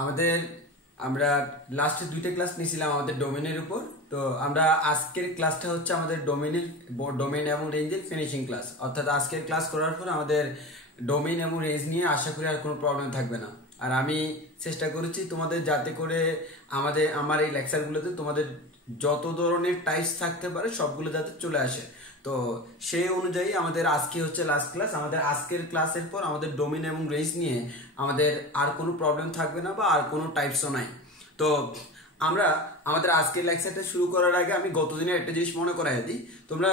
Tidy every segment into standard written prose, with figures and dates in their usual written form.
আমাদের আমরা লাস্টে দুইটা ক্লাস নিয়েছিলাম আমাদের ডোমেনের উপর। তো আমরা আজকের ক্লাসটা হচ্ছে আমাদের ডোমেন এবং রেঞ্জের ফিনিশিং ক্লাস। অর্থাৎ আজকের ক্লাস করার পর আমাদের ডোমেন এবং রেঞ্জ নিয়ে আশা করি আর কোনো প্রবলেম থাকবে না। আর আমি চেষ্টা করেছি তোমাদের যাতে করে আমার এই লেকচারগুলোতে তোমাদের যত ধরনের টাইপস থাকতে পারে সবগুলো যাতে চলে আসে। তো সেই অনুযায়ী আমাদের আজকে হচ্ছে লাস্ট ক্লাস। আমাদের আজকের ক্লাসের পর আমাদের ডোমেন এবং রেঞ্জ নিয়ে আমাদের আর কোনো প্রবলেম থাকবে না বা আর কোনো টাইপসও নাই। তো আমরা আমাদের আজকের লেকচারটা শুরু করার আগে আমি গতদিনের একটা জিনিস মনে করাই দিই। তোমরা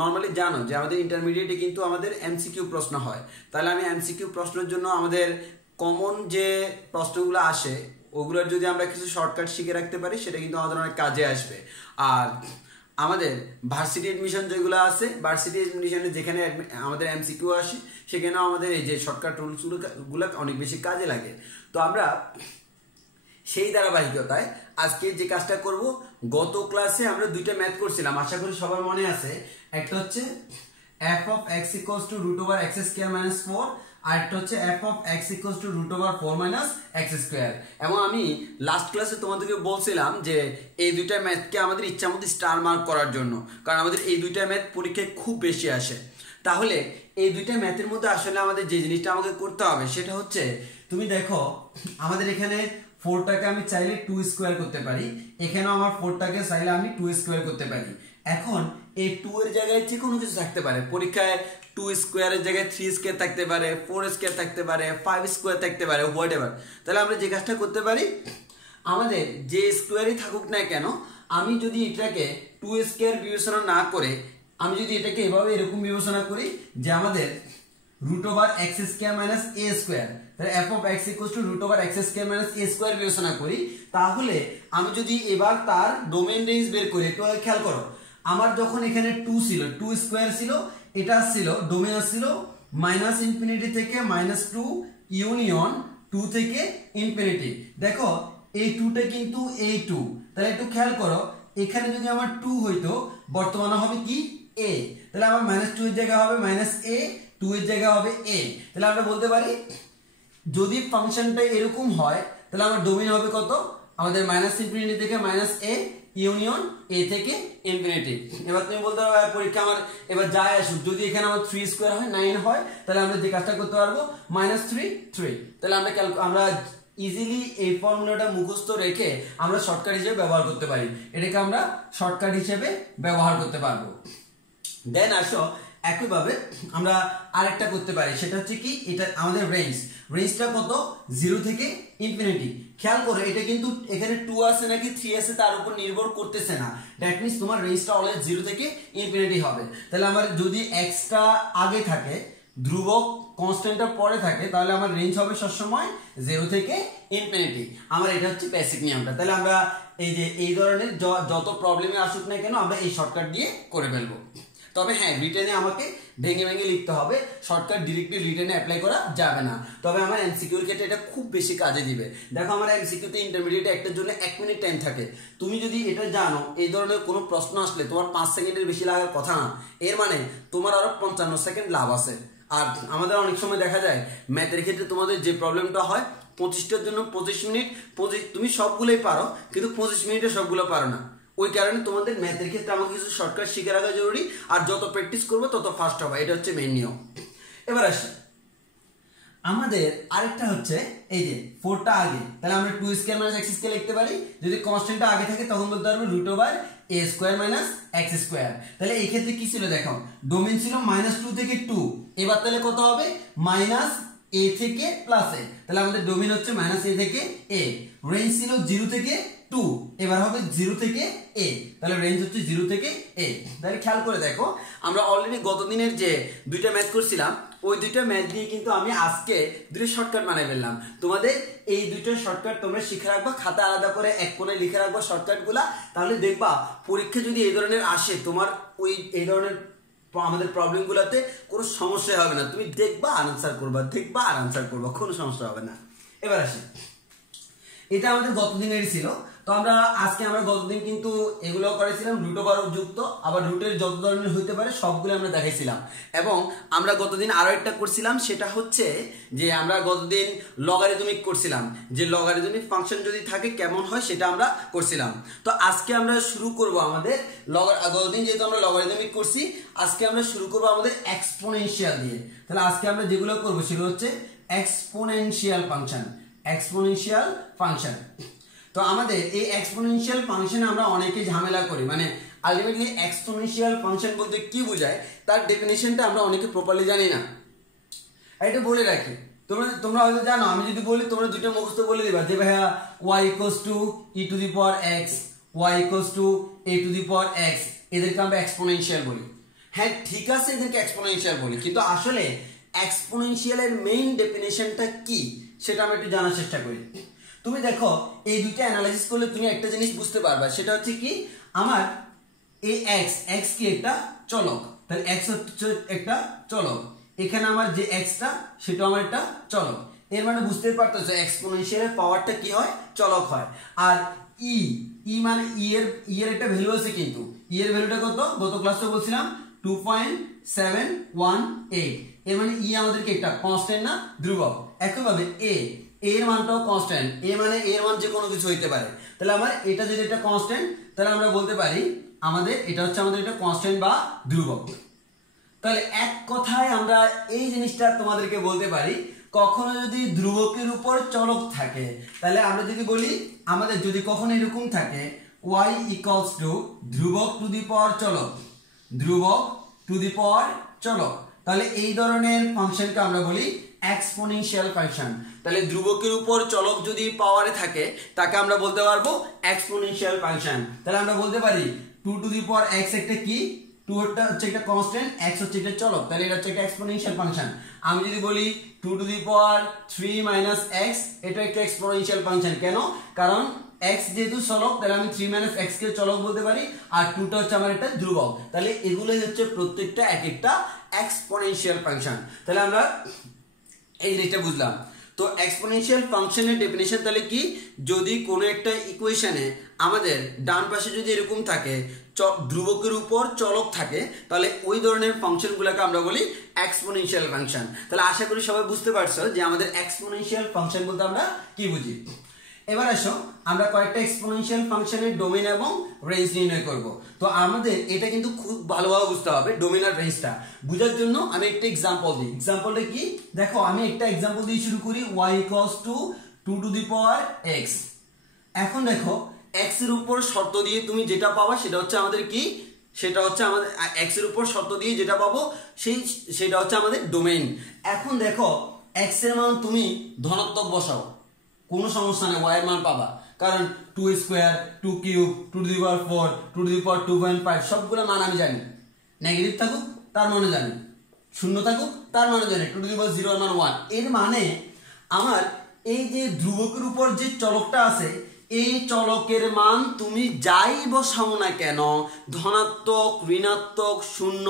নর্মালি জানো যে আমাদের ইন্টারমিডিয়েটে কিন্তু আমাদের এমসিকিউ প্রশ্ন হয়। তাহলে আমি এমসিকিউ প্রশ্নের জন্য আমাদের কমন যে প্রশ্নগুলো আসে ওগুলোর যদি আমরা কিছু শর্টকাট শিখে রাখতে পারি সেটা কিন্তু আমাদের অনেক কাজে আসবে। আর আমাদের ভার্সিটি এডমিশন যেগুলো আছে, ভার্সিটি এডমিশনে যেখানে আমাদের এমসিকিউ আসে সেখানেও আমাদের এই যে শর্টকাট রুলসগুলো অনেক বেশি কাজে লাগে। তো আমরা সেই ধারাবাহিকতায় আজকে যে কাজটা করব, গত ক্লাসে আমরা দুইটা ম্যাথ করছিলাম, আশা করি সবার মনে আছে। একটা হচ্ছে f of x equals to root over x square minus 4, আর একটা হচ্ছে f of x equals to root over 4 minus x square। এবং আমি লাস্ট ক্লাসে তোমাদেরকে বলছিলাম যে এই দুইটা ম্যাথকে আমাদের ইচ্ছা মতো স্টার মার্ক করার জন্য, কারণ আমাদের এই দুইটা ম্যাথ পরীক্ষায় খুব বেশি আসে। তাহলে এই দুইটা ম্যাথের মধ্যে আসলে আমাদের যে জিনিসটা আমাকে করতে হবে সেটা হচ্ছে, তুমি দেখো আমাদের এখানে 4টাকে আমি চাইলে 2 স্কোয়ার করতে পারি, এখানেও আমার 4টাকে চাইলে আমি 2 স্কোয়ার করতে পারি। এখন এই 2 এর জায়গায় যে কোনো কিছু থাকতে পারে, পরীক্ষায় 2 স্কোয়ারের জায়গায় 3 স্কোয়ার থাকতে পারে, 4 স্কোয়ার থাকতে পারে, 5 স্কোয়ার থাকতে পারে, হোয়াট এভার। তাহলে আমরা যে কাজটা করতে পারি, আমাদের যে স্কোয়ারই থাকুক না কেন, আমি যদি এটাকে 2 স্কোয়ার বিবেচনা না করে আমি যদি এটাকে এভাবে এরকম বিবেচনা করি যে আমাদের root over x square minus a square, তাহলে f of x equals to root over x square minus a square বিবেচনা করি, তাহলে আমি যদি এবার তার ডোমেন রেঞ্জ বের করি, একটু খেয়াল করো, আমার যখন এখানে 2 ছিল, 2 স্কোয়ার ছিল, এটা ছিল ডোমেন ছিল মাইনাস ইনফিনিটি থেকে -2 ইউনিয়ন 2 থেকে ইনফিনিটি। দেখো এই 2টা কিন্তু এই 2, তাহলে একটু খেয়াল করো, এখানে যদি আমার 2 হইতো বর্তমানে হবে কি a, তাহলে আমার -2 এর জায়গা হবে -a, 2 এর জায়গা হবে a। তাহলে আমরা বলতে পারি যদি ফাংশনটা এরকম হয় তাহলে আমার ডোমেন হবে কত, আমাদের -ইনফিনিটি থেকে -a ইউনিয়ন a থেকে ইনফিনিটি। এবার তুমি বলতে পারো পরীক্ষা আমার এবার যায় আসুক, যদি এখানে আমার 3 স্কয়ার হয় 9 হয়, তাহলে আমরা যে কাজটা করতে পারবো -3 তাহলে আমরা ইজিলি এই ফর্মুলাটা মুখস্থ রেখে আমরা শর্টকাট হিসেবে ব্যবহার করতে পারি, এটাকে আমরা শর্টকাট হিসেবে ব্যবহার করতে পারবো। দেন আসো একইভাবে আমরা আরেকটা করতে পারি, সেটা হচ্ছে কি, এটা আমাদের রেঞ্জটা কত, 0 থেকে ইনফিনিটি। খেয়াল করো এটা কিন্তু এখানে 2 আছে নাকি 3 আছে তার উপর নির্ভর করতেছে না, দ্যাট মিন্স তোমার রেঞ্জটা অলওয়েজ 0 থেকে ইনফিনিটি হবে। তাহলে আমার যদি x টা আগে থাকে, ধ্রুবক কনস্ট্যান্টটা পরে থাকে, তাহলে আমার রেঞ্জ হবে সবসময় 0 থেকে ইনফিনিটি। আমার এটা হচ্ছে বেসিক নিয়মটা। তাহলে আমরা এই যে এই ধরনের যত প্রবলেমে আসুক না কেন আমরা এই শর্টকাট দিয়ে করে ফেলবো। তবে হ্যাঁ, রিটেনে আমাকে ভেঙে লিখতে হবে, শর্টকাট ডিরেক্টলি রিটেনে অ্যাপ্লাই করা যাবে না। তবে আমার এমসিকিউর ক্ষেত্রে এটা খুব বেশি কাজে দিবে। দেখো আমার এমসিকিউতে ইন্টারমিডিয়েট একটার জন্য 1 মিনিট টাইম থাকে। তুমি যদি এটা জানো এই ধরনের কোনো প্রশ্ন আসলে তোমার 5 সেকেন্ডের বেশি লাগার কথা না, এর মানে তোমার আরো 55 সেকেন্ড লাভ আছে। আর আমাদের অনেক সময় দেখা যায় ম্যাথের ক্ষেত্রে তোমাদের যে প্রবলেমটা হয়, 25টার জন্য 25 মিনিট, তুমি সবগুলোই পারো কিন্তু 25 মিনিটে সবগুলো পারো না। ওই কারণে তোমাদের ম্যাথের ক্ষেত্রে আমাকে কিছু শর্টকাট শিখে রাখা জরুরি, আর যত প্র্যাকটিস করবো তত ফাস্ট হবে, এটা হচ্ছে মেইন নিয়ম। এবার আসি আমাদের আরেকটা হচ্ছে এই যে 4টা আগে, তাহলে আমরা 2 স্কয়ার মাইনাস x স্কয়ার লিখতে পারি। যদি কনস্ট্যান্টটা আগে থাকে তখন বলতে পারবো root over a square minus x square. তাহলে এই ক্ষেত্রে কি ছিল দেখো, ডোমেন ছিল -2 থেকে 2, এবার তাহলে কত হবে -a থেকে +a, তাহলে আমাদের ডোমেন হচ্ছে -a থেকে a। রেঞ্জ ছিল 0 থেকে 2, এবার হবে 0 থেকে a, তাহলে রেঞ্জ হচ্ছে 0 থেকে a। তাহলে খেয়াল করে দেখো আমরা অলরেডি গত দিনের যে দুইটা ম্যাথ করছিলাম ওই দুইটা ম্যাথ দিয়ে কিন্তু আমি আজকে দুটো শর্টকাট বানাই ফেললাম। তোমাদের এই দুইটা শর্টকাট তোমরা শিখে রাখবা, খাতা আলাদা করে এক কোণায় লিখে রাখবা শর্টকাটগুলা, তাহলে দেখবা পরীক্ষা যদি এই ধরনের আসে তোমার এই ধরনের আমাদের প্রবলেমগুলোতে কোনো সমস্যা হবে না, তুমি দেখবা আর আনসার করবা, কোনো সমস্যা হবে না। এবার আসি, এটা আমাদের গত দিনেরই ছিল। তো আমরা আজকে আমরা গতদিন কিন্তু এগুলো করেছিলাম রুট ওভার যুক্ত, আবার রুটের যত ধরনের হইতে পারে সবগুলো আমরা দেখাইছিলাম। এবং আমরা গতদিন আরো একটা করছিলাম, সেটা হচ্ছে যে আমরা গতদিন লগারিদমিক করছিলাম, যে লগারিদমিক ফাংশন যদি থাকে কেমন হয় সেটা আমরা করছিলাম। তো আজকে আমরা শুরু করব আমাদের গতদিন যেহেতু আমরা লগারিদমিক করছি, আজকে আমরা শুরু করব আমাদের এক্সপোনেনশিয়াল দিয়ে। তাহলে আজকে আমরা যেগুলো করব সেগুলো হচ্ছে এক্সপোনেনশিয়াল ফাংশন, এক্সপোনেনশিয়াল ফাংশন। তো আমাদের এই এক্সপোনেনশিয়াল ফাংশনে আমরা অনেকে ঝামেলা করি, মানে আলটিমেটলি এক্সপোনেনশিয়াল ফাংশন বলতে কি বোঝায় তার ডেফিনেশনটা আমরা অনেকে প্রপারলি জানি না। এটা বলে রাখি, তোমরা হয়তো জানো, আমি যদি বলি তোমরা দুটো মুখস্থ বলে দিবা যে ভাইয়া y = e to the power x, y = a to the power x, এদেরকে আমরা এক্সপোনেনশিয়াল বলি। হ্যাঁ ঠিক আছে, এদেরকে এক্সপোনেনশিয়াল বলি, কিন্তু আসলে এক্সপোনেনশিয়ালের মেইন ডেফিনেশনটা কি সেটা আমরা একটু জানার চেষ্টা করি। তুমি দেখো এই দুইটা অ্যানালাইসিস করলে তুমি একটা জিনিস বুঝতে পারবা, সেটা হচ্ছে কি আমার এই x কি একটা চলক, তাহলে x হচ্ছে একটা চলক, এখানে আমার যে x টা সেটা আমার একটা চলক। এর মানে বুঝতে পারতেছো এক্সপোনেনশিয়ালের পাওয়ারটা কি হয়, চলক হয়। আর e মানে e এর একটা ভ্যালু আছে, কিন্তু e এর ভ্যালুটা কত গত ক্লাসে বলছিলাম 2.718। এর মানে e আমাদেরকে একটা কনস্ট্যান্ট না ধ্রুবক। একইভাবে এর মানটাও কনস্ট্যান্ট, মানে এর মান যে কোনো কিছু হইতে পারে। তাহলে আমার এটা যদি একটা কনস্ট্যান্ট, তাহলে আমরা বলতে পারি আমাদের এটা হচ্ছে আমাদের একটা কনস্ট্যান্ট বা ধ্রুবক। তাহলে এক কথায় আমরা এই জিনিসটা তোমাদেরকে বলতে পারি, কখনো যদি ধ্রুবকের উপর চলক থাকে, তাহলে আমরা যদি বলি আমাদের যদি কখনো এরকম থাকে y = ধ্রুবক টু দি পাওয়ার চলক, ধ্রুবক টু দি পাওয়ার চলক, তাহলে এই ধরনের ফাংশনকে আমরা বলি এক্সপোনেনশিয়াল ফাংশন। তাহলে ধ্রুবকের উপর চলক যদি পাওয়ারে থাকে তাকে আমরা বলতে পারবো এক্সপোনেনশিয়াল ফাংশন। তাহলে আমরা বলতে পারি 2 to the power x একটা কি, 2 হচ্ছে একটা কনস্ট্যান্ট, x হচ্ছে একটা চলক, তাহলে এটা হচ্ছে একটা এক্সপোনেনশিয়াল ফাংশন। আমি যদি বলি 2 to the power 3 - x, এটা একটা এক্সপোনেনশিয়াল ফাংশন। কেন? কারণ x যেহেতু চলক, তাহলে আমি 3 - x কে চলক বলতে পারি, আর 2টা হচ্ছে আমার একটা ধ্রুবক। তাহলে এগুলোই হচ্ছে প্রত্যেকটা এক একটা এক্সপোনেনশিয়াল ফাংশন। তাহলে আমরা এই জিনিসটা বুঝলাম। তো এক্সপোনেনশিয়াল ফাংশনের ডেফিনেশন তাহলে কি, যদি কোনো একটা ইকুয়েশনে আমাদের ডান পাশে যদি এরকম থাকে ধ্রুবকের উপর চলক থাকে, তাহলে ওই ধরনের ফাংশনগুলোকে আমরা বলি এক্সপোনেনশিয়াল ফাংশন। তাহলে আশা করি সবাই বুঝতে পারছো যে আমাদের এক্সপোনেনশিয়াল ফাংশন বলতে আমরা কি বুঝি। এবার আসো আমরা কয়েকটা এক্সপোনেনশিয়াল ফাংশনের ডোমেন এবং রেঞ্জ নির্ণয় করব। তো আমাদের এটা কিন্তু খুব ভালোভাবে বুঝতে হবে ডোমেন আর রেঞ্জটা। বোঝার জন্য আমি একটা এক্সাম্পল দিই। এক্সাম্পলটা কি, দেখো আমি একটা এক্সাম্পল দিয়ে শুরু করি, y = 2 to the power x। এখন দেখো x এর উপর শর্ত দিয়ে তুমি যেটা পাবা সেটা হচ্ছে আমাদের কি, সেটা হচ্ছে আমাদের x এর উপর শর্ত দিয়ে যেটা পাবো সেটা হচ্ছে আমাদের ডোমেইন। এখন দেখো x এর মান তুমি ধনাত্মক বসাও, কোনো সমস্যা নেই, y এর মান পাবা, কারণ 2² 2³ 2 to the power 4 2 to the power 2.5 সবগুলো মান আমি জানি। নেগেটিভ থাকুক তার মানে জানি, শূন্য থাকুক তার মানে জানি, 2 to the power 0 এর মান 1। এর মানে আমার এই যে ধ্রুবকের উপর যে চলকটা আছে, এই চলকের মান তুমি যাই বসাও না কেন, ধনাত্মক ঋণাত্মক শূন্য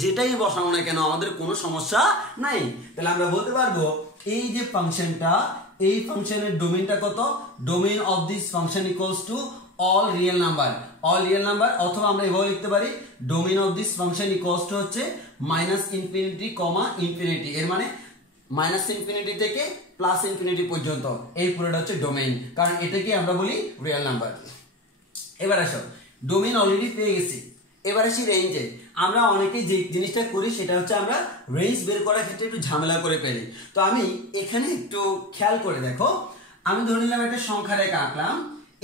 যেটাই বসাও না কেন, আমাদের কোনো সমস্যা নাই। তাহলে আমরা বলতে পারবো এই যে ফাংশনটা, এই ফাংশনের ডোমেইনটা কত, domain of this function equals to all real number, all real number. অথবা আমরা এভাবে লিখতে পারি domain of this function equals two হচ্ছে -∞, এর মানে -∞ থেকে +∞ পর্যন্ত এই পুরোটা হচ্ছে ডোমেইন, কারণ এটাকে আমরা বলি রিয়েল নাম্বার। এবার আসো ডোমেইন অলরেডি পেয়ে গেছি, এবার আসি রেঞ্জে। আমরা অনেকেই যে জিনিসটা করি সেটা হচ্ছে আমরা রেঞ্জ বের করার ক্ষেত্রে একটু ঝামেলা করে ফেলি। তো আমি এখানে একটু খেয়াল করে দেখো, আমি ধরে নিলাম একটা সংখ্যা রেখা আঁকলাম,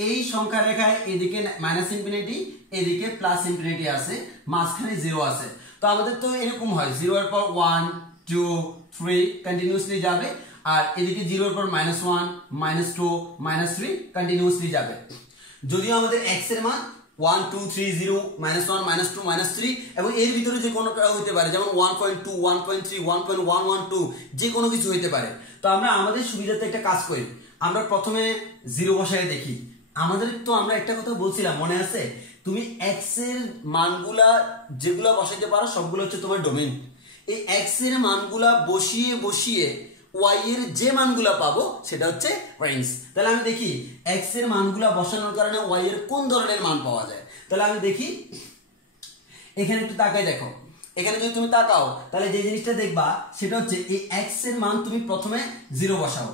এই সংখ্যা রেখায় এদিকে -∞, এদিকে +∞ আছে, মাঝখানে 0 আছে। তো আমাদের তো এরকম হয় 0 এর পর 1 2 3 কন্টিনিউয়াসলি যাবে, আর এদিকে 0 এর পর -1 -2 -3 কন্টিনিউয়াসলি যাবে। যদিও আমাদের x এর মান 1 2 3 0 -1 -2 -3 এবং এর ভিতরে যে কোনোটা হতে পারে, যেমন 1.2 1.3 1.112 যে কোনো কিছু হতে পারে। তো আমরা আমাদের সুবিধাতে একটা কাজ করি, আমরা প্রথমে 0 বসায় দেখি। আমাদের তো আমরা একটা কথা বলছিলাম মনে আছে, তুমি x এর মানগুলা যেগুলো বসাইতে পারো সবগুলো হচ্ছে তোমার ডোমেইন। এই x এর মানগুলা বসিয়ে বসিয়ে ওয়াই এর যে মানগুলো পাবো সেটা হচ্ছে রেঞ্জ। তাহলে আমি দেখি এক্স এর মানগুলো বসানোর কারণে ওয়াই এর কোন ধরনের মান পাওয়া যায়। তাহলে আমি দেখি এখানে একটু তাকাই দেখো, এখানে যদি তুমি তাকাও তাহলে যে জিনিসটা দেখবা সেটা হচ্ছে এই এক্স এর মান তুমি প্রথমে 0 বসাও।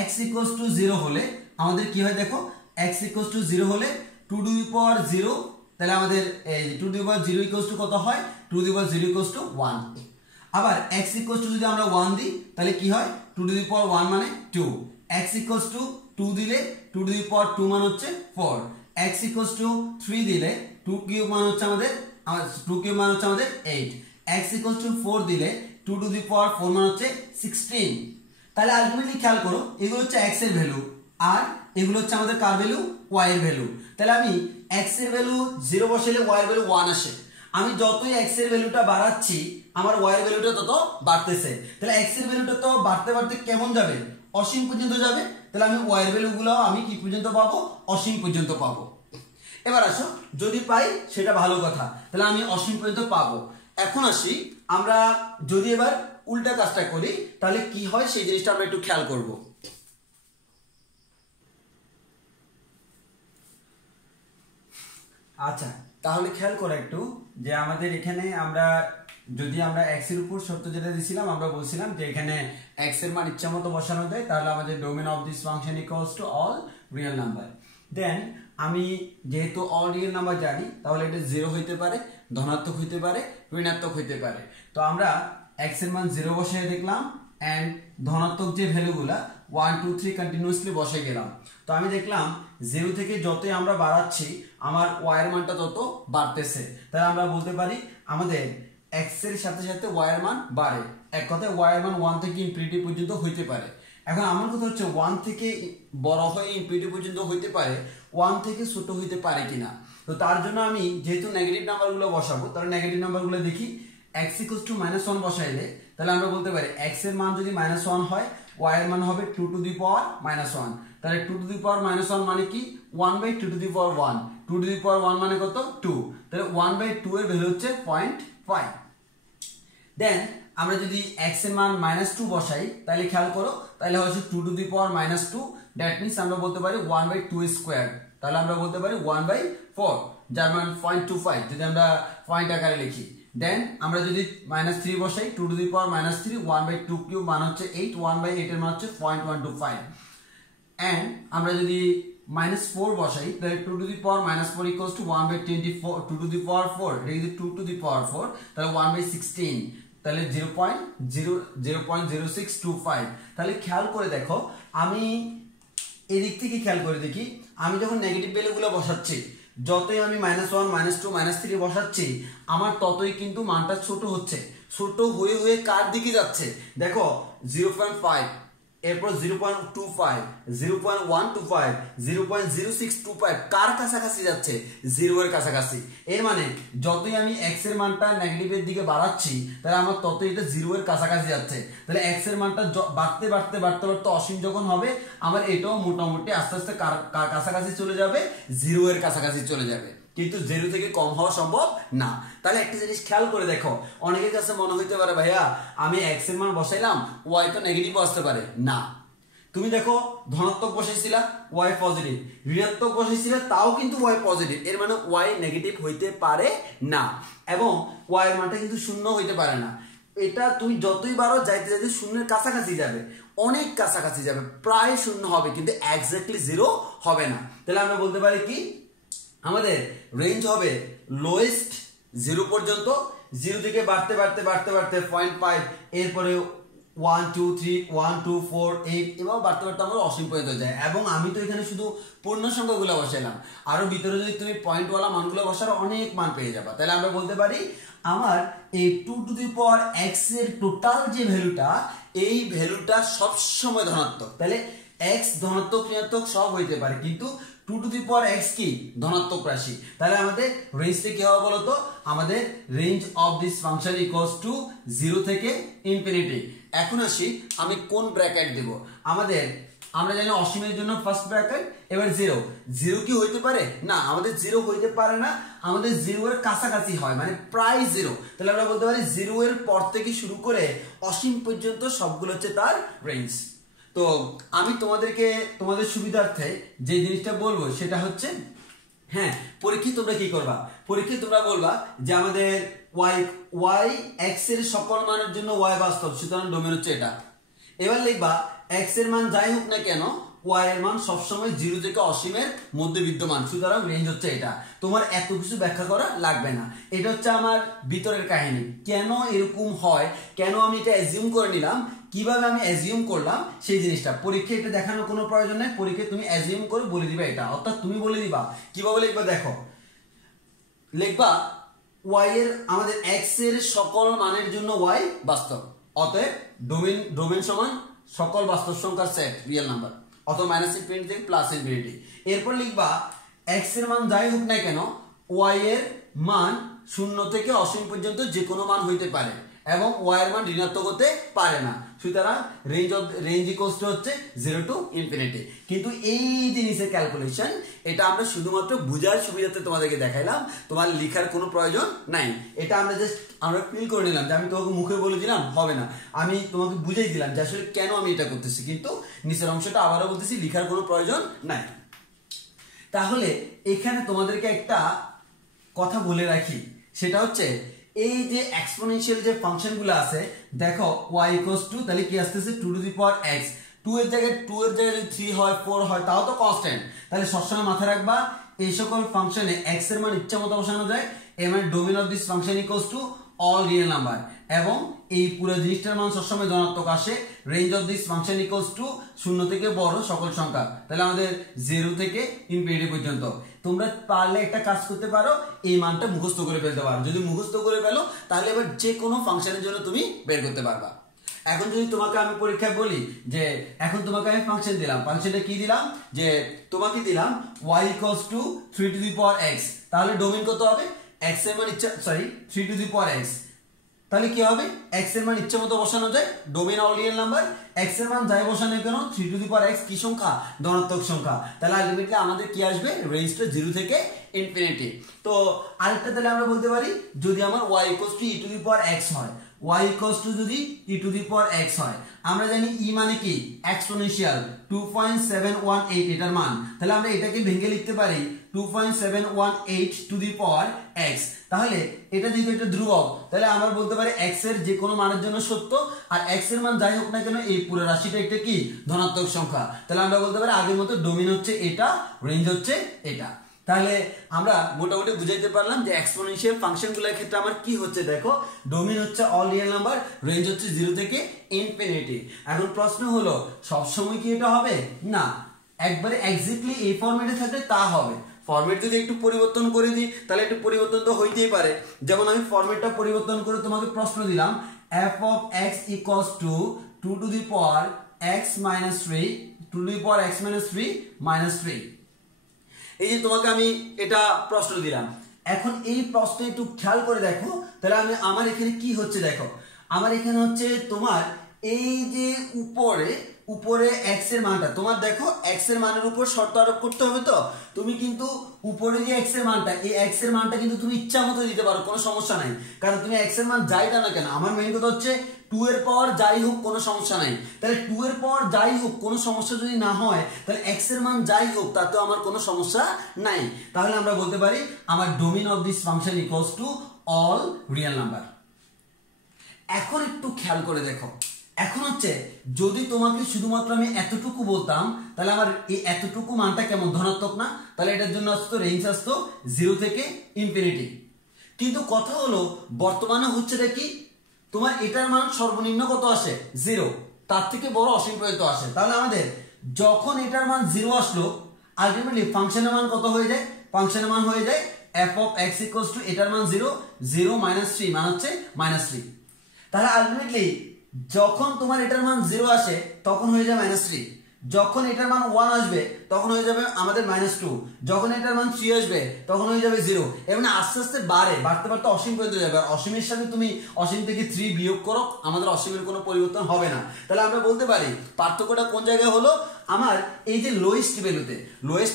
এক্স ইকুয়ালস টু 0 হলে আমাদের কি হয় দেখো, এক্স ইকুয়ালস টু 0 হলে 2 টু দি পাওয়ার 0, তাহলে আমাদের এই 2 to the power 0 equals to কত হয়, 2 to the power 0 equals to 1। আবার x ইকুয়ালস টু যদি আমরা 1 দিই তাহলে কি হয়, 2 টু দি পাওয়ার 1 মানে 2। x ইকুয়ালস টু 2 দিলে 2 টু দি পাওয়ার 2 মান হচ্ছে 4। x ইকুয়ালস টু 3 দিলে 2 কিউব মান হচ্ছে আমাদের 2 কিউব মান হচ্ছে আমাদের 8। x ইকুয়ালস টু 4 দিলে 2 টু দি পাওয়ার 4 মান হচ্ছে 16। তাহলে আলটিমেটলি খেয়াল করো এগুলো হচ্ছে x এর ভ্যালু আর এগুলো হচ্ছে আমাদের কার ভ্যালু, y এর ভ্যালু। তাহলে আমি x এর ভ্যালু 0 বসাইলে y এর ভ্যালু 1 আসে। আমি যতই x এর ভ্যালুটা বাড়াচ্ছি আমার y এর ভ্যালুটা তত বাড়তেছে। তাহলে x এর ভ্যালুটা তো বাড়তে বাড়তে কেমন যাবে, অসীম পর্যন্ত যাবে। তাহলে আমি y এর ভ্যালুগুলো আমি কি পর্যন্ত পাবো, অসীম পর্যন্ত পাবো। এবার আসো যদি পাই সেটা ভালো কথা, তাহলে আমি অসীম পর্যন্ত পাবো। এখন আসি আমরা যদি এবার উল্টা কাজটা করি তাহলে কি হয় সেই জিনিসটা আমরা একটু খেয়াল করব। আচ্ছা তাহলে খেয়াল করো একটু যে আমাদের এখানে আমরা যদি আমরা x এর উপর শর্ত যেটা দিয়েছিলাম, আমরা বলছিলাম যে এখানে x এর মান ইচ্ছা মতো বসানো যায়, তাহলে আমাদের domain of this function equals to all real number. Then আমি যেহেতু অল রিয়েল নাম্বার জানি তাহলে এটা 0 হইতে পারে, ধনাত্মক হইতে পারে, ঋণাত্মক হইতে পারে। তো আমরা x এর মান 0 বসাই দেখলাম এন্ড ধনাত্মক যে ভ্যালুগুলা 1 2 3 কন্টিনিউয়াসলি বসাই গেলাম। তো আমি দেখলাম 0 থেকে যতই আমরা বাড়াচ্ছি আমার y এর মানটা তত বাড়তেছে। তাহলে আমরা বলতে পারি আমাদের x এর সাথে সাথে y এর মান বাড়ে। এক কথায় y এর মান 1 থেকে ইনফিনিটি পর্যন্ত হইতে পারে। এখন আমার কথা হচ্ছে 1 থেকে বড় হয়ে ইনফিনিটি পর্যন্ত হইতে পারে, 1 থেকে ছোট হইতে পারে কিনা। তো তার জন্য আমি যেহেতু নেগেটিভ নাম্বারগুলো বসাবো তাহলে নেগেটিভ নাম্বারগুলো দেখি। x ইকুয়ালস টু -1 বসাইলে তাহলে আমরা বলতে পারি x এর মান যদি -1 হয় y এর মান হবে 2 টু দি পাওয়ার -1। তাহলে 2 টু দি পাওয়ার -1 মানে কি, 1/2 two the power 1। 2 to the পাওয়ার 1 মানে কত, 2। তাহলে 1/2 এর ভ্যালু হচ্ছে 0.5। দেন আমরা যদি x এর মান -2 বসাই তাহলে খেয়াল করো তাহলে হচ্ছে 2 to the power -2, that means আমরা বলতে পারি 1/2 স্কয়ার। তাহলে আমরা বলতে পারি 1/4 যার মান 0.25 যদি আমরা পয়েন্ট আকারে লিখি। দেন আমরা যদি -3 বসাই 2 টু দি পাওয়ার -3, 1/2 কিউব মান হচ্ছে 8, 1/8 এর মান হচ্ছে 0.125। এন্ড আমরা যদি -4 বসাই তাহলে 2 to the power -4 equals to 1/24, 2 to the power 4 এটা যদি 2 টু দি পাওয়ার 4 তাহলে 1/16, তাহলে 0.0625। তাহলে খেয়াল করে দেখো আমি এদিক থেকে খেয়াল করে দেখি আমি যখন নেগেটিভ ভ্যালুগুলো বসাচ্ছি যতই আমি -1 -2 -3 বসাচ্ছি আমার ততই কিন্তু মানটা ছোট হচ্ছে। ছোট হয়ে হয়ে কার দিকে যাচ্ছে দেখো, 0.5, এরপর 0.25, 0.125, 0.0625 কার কাছাকাছি যাচ্ছে, 0 এর কাছাকাছি। এর মানে যতই আমি x এর মানটা নেগেটিভের দিকে বাড়াচ্ছি তাহলে আমার ততই এটা 0 এর কাছাকাছি যাচ্ছে। তাহলে x এর মানটা বাড়তে বাড়তে বাড়তে বাড়তে অসীম যখন হবে আমার এটাও মোটামুটি আস্তে আস্তে কার কাছাকাছি চলে যাবে, 0 এর কাছাকাছি চলে যাবে, কিন্তু 0 থেকে কম হওয়া সম্ভব না। তাহলে একটা জিনিস খেয়াল করে দেখো, অনেকের কাছে মনে হইতে পারে ভাইয়া আমি x এর মান বসাইলাম y তো নেগেটিভ আসতে পারে না। তুমি দেখো ধনাত্মক বসাইছিলা y পজিটিভ, ঋণাত্মক বসাইছিলা তাও কিন্তু y পজিটিভ, এর মানে y নেগেটিভ হইতে পারে না এবং y এর মানটা কিন্তু শূন্য হইতে পারে না। এটা তুমি যতই বারো যাইতে যাইতে শূন্যের কাছাকাছি যাবে, অনেক কাছাকাছি যাবে, প্রায় শূন্য হবে কিন্তু এক্স্যাক্টলি 0 হবে না। তাহলে আমরা বলতে পারি কি আমাদের রেঞ্জ হবে লোয়েস্ট 0 পর্যন্ত, 0 থেকে বাড়তে বাড়তে বাড়তে বাড়তে 0.5, এরপরে 1 2 3 1 2 4 8 এবং বাড়তে বাড়তে আমরা অসীম পর্যন্ত যায়। এবং আমি তো এখানে শুধু পূর্ণ সংখ্যাগুলো বসাইলাম, আরো ভিতরে যদি তুমি পয়েন্টওয়ালা মানগুলো বসারো অনেক মান পেয়ে যাবা। তাহলে আমরা বলতে পারি আমার এই 2 টু দি পাওয়ার x এর টোটাল যে ভ্যালুটা এই ভ্যালুটা সব সময় ধনাত্মক। তাহলে x ধনাত্মক ঋণাত্মক সব হইতে পারে কিন্তু 2 টু দি পাওয়ার x কি ধনাত্মক রাশি। তাহলে আমাদের রেঞ্জটা কি হবে বলতো, আমাদের range of this function equals two 0 থেকে ইনফিনিটি। এখন আসি আমি কোন ব্র্যাকেট দেব, আমাদের আমরা জানি অসীমের জন্য ফার্স্ট ব্র্যাকেট, এবার জিরো। জিরো কি হইতে পারে না, আমাদের জিরো হইতে পারে না, আমাদের জিরো এর কাছাকাছি হয়, মানে প্রায় জিরো। তাহলে আমরা বলতে পারি জিরো এর পর থেকে শুরু করে অসীম পর্যন্ত সবগুলো হচ্ছে তার রেঞ্জ। তো আমি তোমাদেরকে তোমাদের সুবিধার্থে যে জিনিসটা বলবো সেটা হচ্ছে, হ্যাঁ পরীক্ষায় তোমরা কি করবা, পরীক্ষায় তোমরা বলবা যে আমাদের ওয়াই এক্স এর সকল মানের জন্য ওয়াই বাস্তব, সুতরাং ডোমেন হচ্ছে এটা। এবার লিখবা এক্স এর মান যাই হোক না কেন ওয়াই এর মান সবসময় 0 থেকে অসীমের মধ্যে বিদ্যমান, সুতরাং রেঞ্জ হচ্ছে এটা। তোমার এত কিছু ব্যাখ্যা করা লাগবে না, এটা হচ্ছে আমার ভিতরের কাহিনী। কেন এরকম হয়, কেন আমি এটা অ্যাজিউম করে নিলাম, কিভাবে আমি অ্যাজিউম করলাম সেই জিনিসটা পরীক্ষায় এটা দেখানোর কোনো প্রয়োজন নেই। পরীক্ষায় তুমি অ্যাজিউম করে বলে দিবা এটা, অর্থাৎ তুমি বলে দিবা কিভাবে লিখবা। দেখো লিখবা ওয়াই এর আমাদের এক্স এর সকল মানের জন্য ওয়াই বাস্তব, অতএব ডোমেন সমান সকল বাস্তব সংখ্যার সেট রিয়েল নাম্বার, অথবা মাইনাস ইনফিনিটি থেকে প্লাস ইনফিনিটি। এরপর লিখবা এক্স এর মান যাই হোক না কেন ওয়াই এর মান 0 থেকে অসীম পর্যন্ত যে কোনো মান হইতে পারে এবং ওয়াই এর মান ঋণাত্মক হতে পারে না, সুতরাং রেঞ্জ ইকুয়ালস টু হচ্ছে 0 টু ইনফিনিটি। কিন্তু এই জিনিসের ক্যালকুলেশন এটা আমরা শুধুমাত্র বুঝার সুবিধাতে তোমাদেরকে দেখাইলাম, তোমার লেখার কোনো প্রয়োজন নাই। এটা আমরা ফিল করে নিলাম যে আমি তোমাকে মুখে বলে দিলাম হবে না, আমি তোমাকে বুঝাই দিলাম যে আসলে কেন আমি এটা করতেছি, কিন্তু নিচের অংশটা আবারও বলতেছি লেখার কোনো প্রয়োজন নাই। তাহলে এখানে তোমাদেরকে একটা কথা বলে রাখি, সেটা হচ্ছে এই যে এক্সপোনেনশিয়াল যে ফাংশনগুলো আছে, দেখো y ইকুয়ালস টু তাহলে কি আসতেছে 2 টু দি পাওয়ার x, 2 এর জায়গায় যদি 3 হয় 4 হয় তাও তো কনস্ট্যান্ট। তাহলে সবসময় মাথায় রাখবা এই সকল ফাংশনে x এর মান ইচ্ছা মতো বসানো যায়, এর মানে domain of this function equals to all real number, এবং এই পুরো জিনিসটার মান সবসময় ধনাত্মক আসে। Range of this function equals two 0 থেকে বড় সকল সংখ্যা, তাহলে আমাদের 0 থেকে ইনফিনিটি পর্যন্ত। তোমরা পারলে একটা কাজ করতে পারো, এই মানটা মুখস্থ করে ফেলতে পারো। যদি মুখস্থ করে ফেলো তাহলে এবার যে কোনো ফাংশনের জন্য তুমি বের করতে পারবা। এখন যদি তোমাকে আমি পরীক্ষায় বলি যে এখন তোমাকে আমি ফাংশন দিলাম, ফাংশনটা কি দিলাম, যে তোমাকে দিলাম y equals two 3 two the power x, তাহলে ডোমেন কত হবে, x এর মান 3 টু দি পাওয়ার x, তাহলে কি হবে x এর মান ইচ্ছা মতো বসানো যায়, domain all real number, x এর মান যাই বসানো কেন 3 টু দি পাওয়ার x কি সংখ্যা, ধনাত্মক সংখ্যা, তাহলে আলটিমেটলি আমাদের কি আসবে, রেঞ্জটা 0 থেকে ইনফিনিটি। তো আরেকটা তাহলে আমরা বলতে পারি যদি আমার y equals two e two the power x হয়, y ইকুয়ালস টু যদি e two the power x হয়, আমরা জানি e মানে কি এক্সপোনেনশিয়াল 2.718 এটার মান, তাহলে আমরা এটাকে ভেঙে লিখতে পারি 2.718 টু দি পাওয়ার x। তাহলে এটা যেহেতু একটা ধ্রুবক, তাহলে আমরা বলতে পারি x এর যে কোনো মানের জন্য সত্য, আর x এর মান যাই হোক না কেন এই পুরো রাশিটা একটা কি ধনাত্মক সংখ্যা, তাহলে আমরা বলতে পারি আগের মতো ডোমেন হচ্ছে এটা, রেঞ্জ হচ্ছে এটা। তাহলে আমরা মোটামুটি বুঝাইতে পারলাম যে এক্সপোনেনশিয়াল ফাংশনগুলোর ক্ষেত্রে আমার কি হচ্ছে, দেখো ডোমেন হচ্ছে অল রিয়েল নাম্বার, রেঞ্জ হচ্ছে 0 থেকে ইনফিনিটি। এখন প্রশ্ন হলো সবসময় কি এটা হবে না, একবারে এক্স্যাক্টলি এই ফরম্যাটে থাকলে তা হবে। ফরম্যাট যদি একটু পরিবর্তন করে দিই তাহলে একটু পরিবর্তন তো হইতেই পারে। যেমন আমি ফরম্যাটটা পরিবর্তন করে তোমাকে প্রশ্ন দিলাম f of x equals to 2 to the power x minus 3 2 to the power x minus 3 minus 3। এই যে তোমাকে আমি এটা প্রশ্ন দিলাম, এখন এই প্রশ্ন একটু খেয়াল করে দেখো, তাহলে আমার এখানে কি হচ্ছে, দেখো আমার এখানে হচ্ছে তোমার এই যে উপরে x এর মানটা, তোমার দেখো x এর মানের উপর শর্ত আরোপ করতে হবে। তো তুমি কিন্তু উপরে যে x এর মানটা, এই x এর মানটা কিন্তু তুমি ইচ্ছা মতো দিতে পারো, কোনো সমস্যা নাই, কারণ তুমি x এর মান যাই দাও না কেন, আমার মেইন কথা হচ্ছে 2 এর পাওয়ার যাই হোক কোনো সমস্যা নাই। তাহলে 2 এর পাওয়ার যাই হোক কোনো সমস্যা যদি না হয়, তাহলে x এর মান যাই হোক তাতেও আমার কোনো সমস্যা নাই। তাহলে আমরা বলতে পারি আমার domain of this function equals to all real number. এখন একটু খেয়াল করে দেখো, এখন হচ্ছে যদি তোমাকে শুধুমাত্র আমি এতটুকু বলতাম তাহলে আমার এই এতটুকু মানটা কেমন ধনাত্মক না, তাহলে এটার জন্য আসতো রেঞ্জ আসতো 0 থেকে ইনফিনিটি। কিন্তু কথা হলো বর্তমানে হচ্ছে কি তোমার এটার মান সর্বনিম্ন কত আসে 0, তার থেকে বড় অসীম পর্যন্ত আসে। তাহলে আমাদের যখন এটার মান 0 আসলো আলটিমেটলি ফাংশনের মান কত হয়ে যায়, ফাংশনের মান হয়ে যায় f of x equals to এটার মান 0 0 minus 3 মান হচ্ছে -3। তাহলে আলটিমেটলি যখন তোমার এটার মান 0 আসে তখন হয়ে যায় -3, যখন এটার মান 1 আসবে তখন হয়ে যাবে আমাদের -2, যখন এটার মান 3 আসবে তখন হয়ে যাবে 0, এবং আস্তে আস্তে বাড়তে বাড়তে অসীম পর্যন্ত যাবে। আর অসীমের সাথে তুমি অসীম থেকে 3 বিয়োগ করো, আমাদের অসীমের কোনো পরিবর্তন হবে না। তাহলে আমরা বলতে পারি পার্থক্যটা কোন জায়গায় হলো, আমার এই যে লোয়েস্ট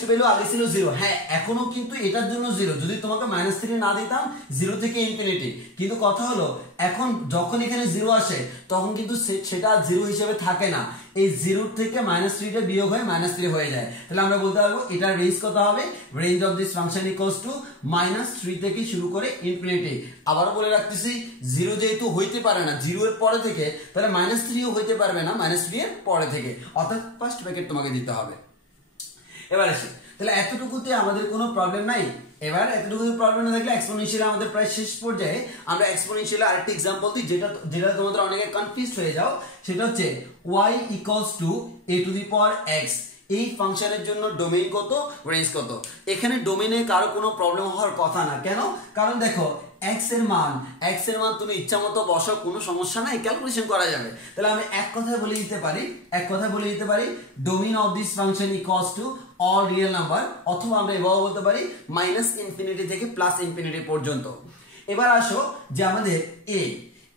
ভ্যালু আগে ছিল 0, হ্যাঁ এখনো কিন্তু এটার জন্য 0, যদি তোমাকে -3 না দিতাম 0 থেকে ইনফিনিটি, কিন্তু কথা হলো এখন যখন এখানে 0 আসে তখন কিন্তু সেটা 0 হিসেবে থাকে না, এই 0 থেকে -3 টা বিয়োগ হয়ে -3 হয়ে যায়। তাহলে আমরা বলতে পারবো এটার রেঞ্জ কত হবে, range of this function equals two -3 থেকে শুরু করে ইনফিনিটি। আবার বলে রাখতেছি 0 যেহেতু হইতে পারে না 0 এর পরে থেকে, তাহলে -3 ও হইতে পারবে না -3 এর পরে থেকে, অর্থাৎ ফার্স্ট ব্র্যাকেট তোমাকে দিতে হবে। এবার আসি, তাহলে এতটুকুতে আমাদের কোনো প্রবলেম নাই। এবার এতটুকু প্রবলেম না থাকলে এক্সপোনেনশিয়াল আমাদের প্রায় শেষ পর্যায়ে, আমরা এক্সপোনেনশিয়াল আরেকটা एग्जांपल দিই যেটা তোমাদের অনেকে কনফিউজড হয়ে যাও, সেটা হচ্ছে y = a⁴x। এই ফাংশনের জন্য ডোমেইন কত, রেঞ্জ কত। এখানে ডোমেইনে কারো কোনো প্রবলেম হওয়ার কথা না, কেন? কারণ দেখো x এর মান তুমি ইচ্ছামতো বসাও, কোনো সমস্যা নাই, ক্যালকুলেশন করা যাবে। তাহলে আমি এক কথায় বলে দিতে পারি domain of this function equals to all real number, অথবা আমরা এভাবে বলতে পারি -ইনফিনিটি থেকে +ইনফিনিটি পর্যন্ত। এবার আসো যে আমাদের a,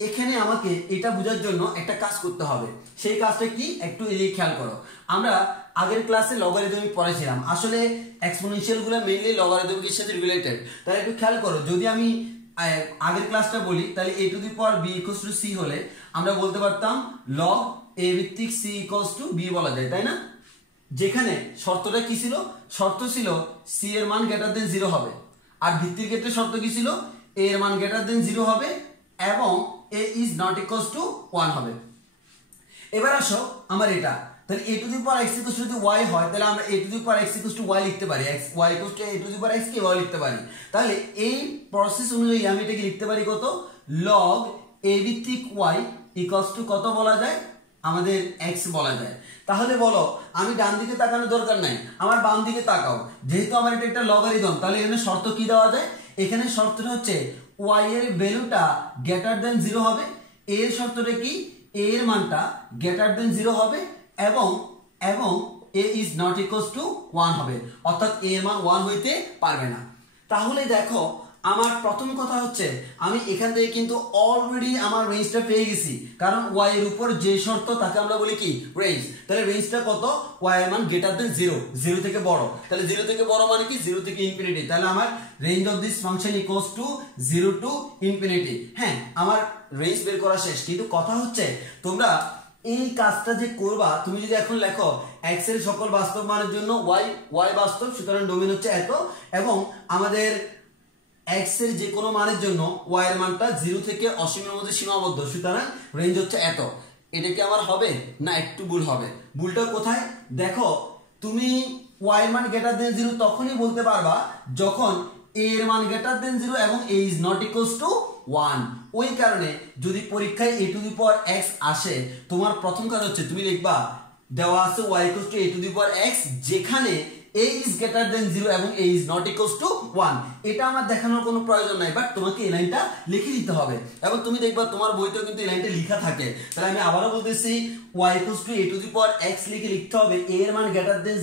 এখানে আমাকে এটা বোঝার জন্য একটা কাজ করতে হবে। সেই কাজটা কি, একটু এদিকে খেয়াল করো। আমরা আগের ক্লাসে লগারিদমিক পড়েছিলাম, আসলে এক্সপোনেনশিয়াল গুলো মেইনলি লগারিদমিকের সাথে রিলেটেড। তাহলে একটু খেয়াল করো, যদি আমি আগের ক্লাসটা বলি, তাহলে a two the power b = c হলে আমরা বলতে পারতাম log a ভিত্তিক c = b বলা যায়, তাই না? যেখানে শর্তটা কি ছিল, শর্ত ছিল c এর মান > 0 হবে, আর ভিত্তির ক্ষেত্রে শর্ত কি ছিল, a এর মান > 0 হবে এবং a is not equals to 1 হবে। এবার আসো আমার এটা, তাহলে a two the power x = যদি y হয়, তাহলে আমরা a two the power x = y লিখতে পারি, y = a two the power x K y লিখতে পারি। তাহলে এই প্রসেস অনুযায়ী আমি এটাকে লিখতে পারি কত, log a ভিত্তিক y = কত বলা যায়, আমাদের x বলা যায়। তাহলে বলো, আমি ডান দিকে তাকানোর দরকার নাই, আমার বাম দিকে তাকাও, যেহেতু আমার এটা একটা লগারিদম, তাহলে এখানে শর্ত কি দেওয়া যায়, এখানে শর্তটা হচ্ছে y এর ভ্যালুটা > 0 হবে, a এর শর্তটা কি, a এর মানটা > 0 হবে এবং a is not equals to 1 হবে, অর্থাৎ a এর মান 1 হইতে পারবে না। তাহলে দেখো আমার প্রথম কথা হচ্ছে আমি এখান থেকে কিন্তু অলরেডি আমার রেঞ্জটা পেয়ে গেছি, কারণ y এর উপর যে শর্ত তাকে আমরা বলি কি, রেঞ্জ। তাহলে রেঞ্জটা কত, y এর মান > 0 থেকে বড়, তাহলে 0 থেকে বড় মানে কি, 0 থেকে ইনফিনিটি। তাহলে আমার range of this function equals two 0 to infinity. হ্যাঁ, আমার রেঞ্জ বের করা শেষ, কিন্তু কথা হচ্ছে তোমরা এই কাজটা যে করবা, তুমি যদি এখন লেখো x এর সকল বাস্তব মানের জন্য y বাস্তব, সুতরাং ডোমেইন হচ্ছে এত, এবং আমাদের x এর যে কোনো মানের জন্য y এর মানটা 0 থেকে অসীমের মধ্যে সীমাবদ্ধ, সুতরাং রেঞ্জ হচ্ছে এত। এটা কি আমার হবে না, একটু ভুল হবে। ভুলটা কোথায় দেখো, তুমি y এর মান > 0 তখনই বলতে পারবা যখন a এর মান > 0 এবং a is not equals to 1। ওই কারণে যদি পরীক্ষায় a two the power x আসে, তোমার প্রথম কাজ হচ্ছে তুমি লিখবা দেওয়া আছে y = a two the power x, যেখানে a is > 0 এবং a is not equals to 1। এটা আমার দেখানোর কোনো প্রয়োজন নাই, বাট তোমাকে এই লাইনটা লিখে দিতে হবে, এবং তুমি দেখবা তোমার বইতেও কিন্তু এই লাইনটা লেখা থাকে। তাহলে আমি আবারও বলতেছি y = a two the power x লিখতে হবে a এর মান >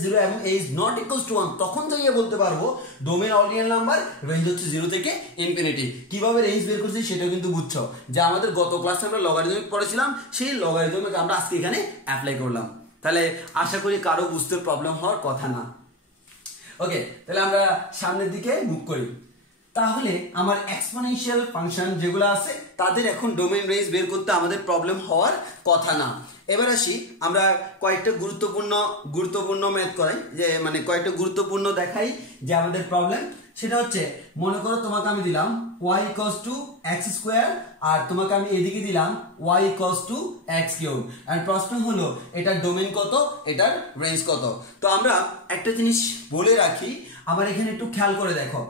0 এবং a is not equals to 1, তখন যাইয়ে বলতে পারবো domain all real number, range হচ্ছে 0 থেকে ইনফিনিটি। কিভাবে রেঞ্জ বের করছি সেটাও কিন্তু বুঝছো, যে আমাদের গত ক্লাসে আমরা লগারিদমিক পড়েছিলাম, সেই লগারিদমিক আমরা আজকে এখানে অ্যাপ্লাই করলাম। তাহলে আশা করি কারো বুঝতে প্রবলেম হওয়ার কথা না। ওকে, তাহলে আমরা সামনের দিকে মুভ করি। তাহলে আমার এক্সপোনেনশিয়াল ফাংশন যেগুলো আছে তাদের এখন ডোমেইন রেঞ্জ বের করতে আমাদের প্রবলেম হওয়ার কথা না। এবার আসি, আমরা কয়েকটা গুরুত্বপূর্ণ ম্যাথ করাই, যে মানে কয়েকটা গুরুত্বপূর্ণ দেখাই যে আমাদের প্রবলেম। সেটা হচ্ছে, মনে করো তোমাকে আমি দিলাম y = x², আর তোমাকে আমি এদিকে দিলাম y = x³, এন্ড প্রশ্ন হলো এটার ডোমেইন কত, এটার রেঞ্জ কত। তো আমরা একটা জিনিস বলে রাখি, আবার এখানে একটু খেয়াল করে দেখো,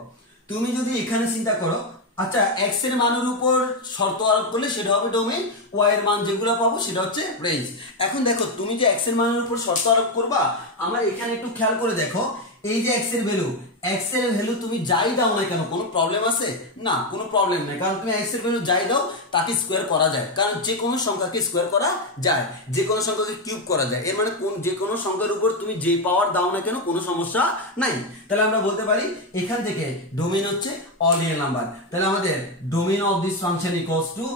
তুমি যদি এখানে চিন্তা করো, আচ্ছা x এর মানের উপর শর্ত আরোপ করলে সেটা হবে ডোমেইন, y এর মান যেগুলো পাবো সেটা হচ্ছে রেঞ্জ। এখন দেখো তুমি যে x এর মানের উপর শর্ত আরোপ করবা, আমরা এখানে একটু খেয়াল করে দেখো, এই যে x এর ভ্যালু তুমি যাই দাও না কেন, কোনো প্রবলেম আছে না, কোনো প্রবলেম নেই, কারণ তুমি x এর ভ্যালু যাই দাও তাকে স্কোয়ার করা যায়, কারণ যে কোনো সংখ্যাকে স্কোয়ার করা যায়, যে কোনো সংখ্যাকে কিউব করা যায়। এর মানে যে কোনো সংখ্যার উপর তুমি যে পাওয়ার দাও না কেন কোনো সমস্যা নাই। তাহলে আমরা বলতে পারি এখান থেকে ডোমেইন হচ্ছে অল রিয়েল নাম্বার। তাহলে আমাদের domain of this function equals to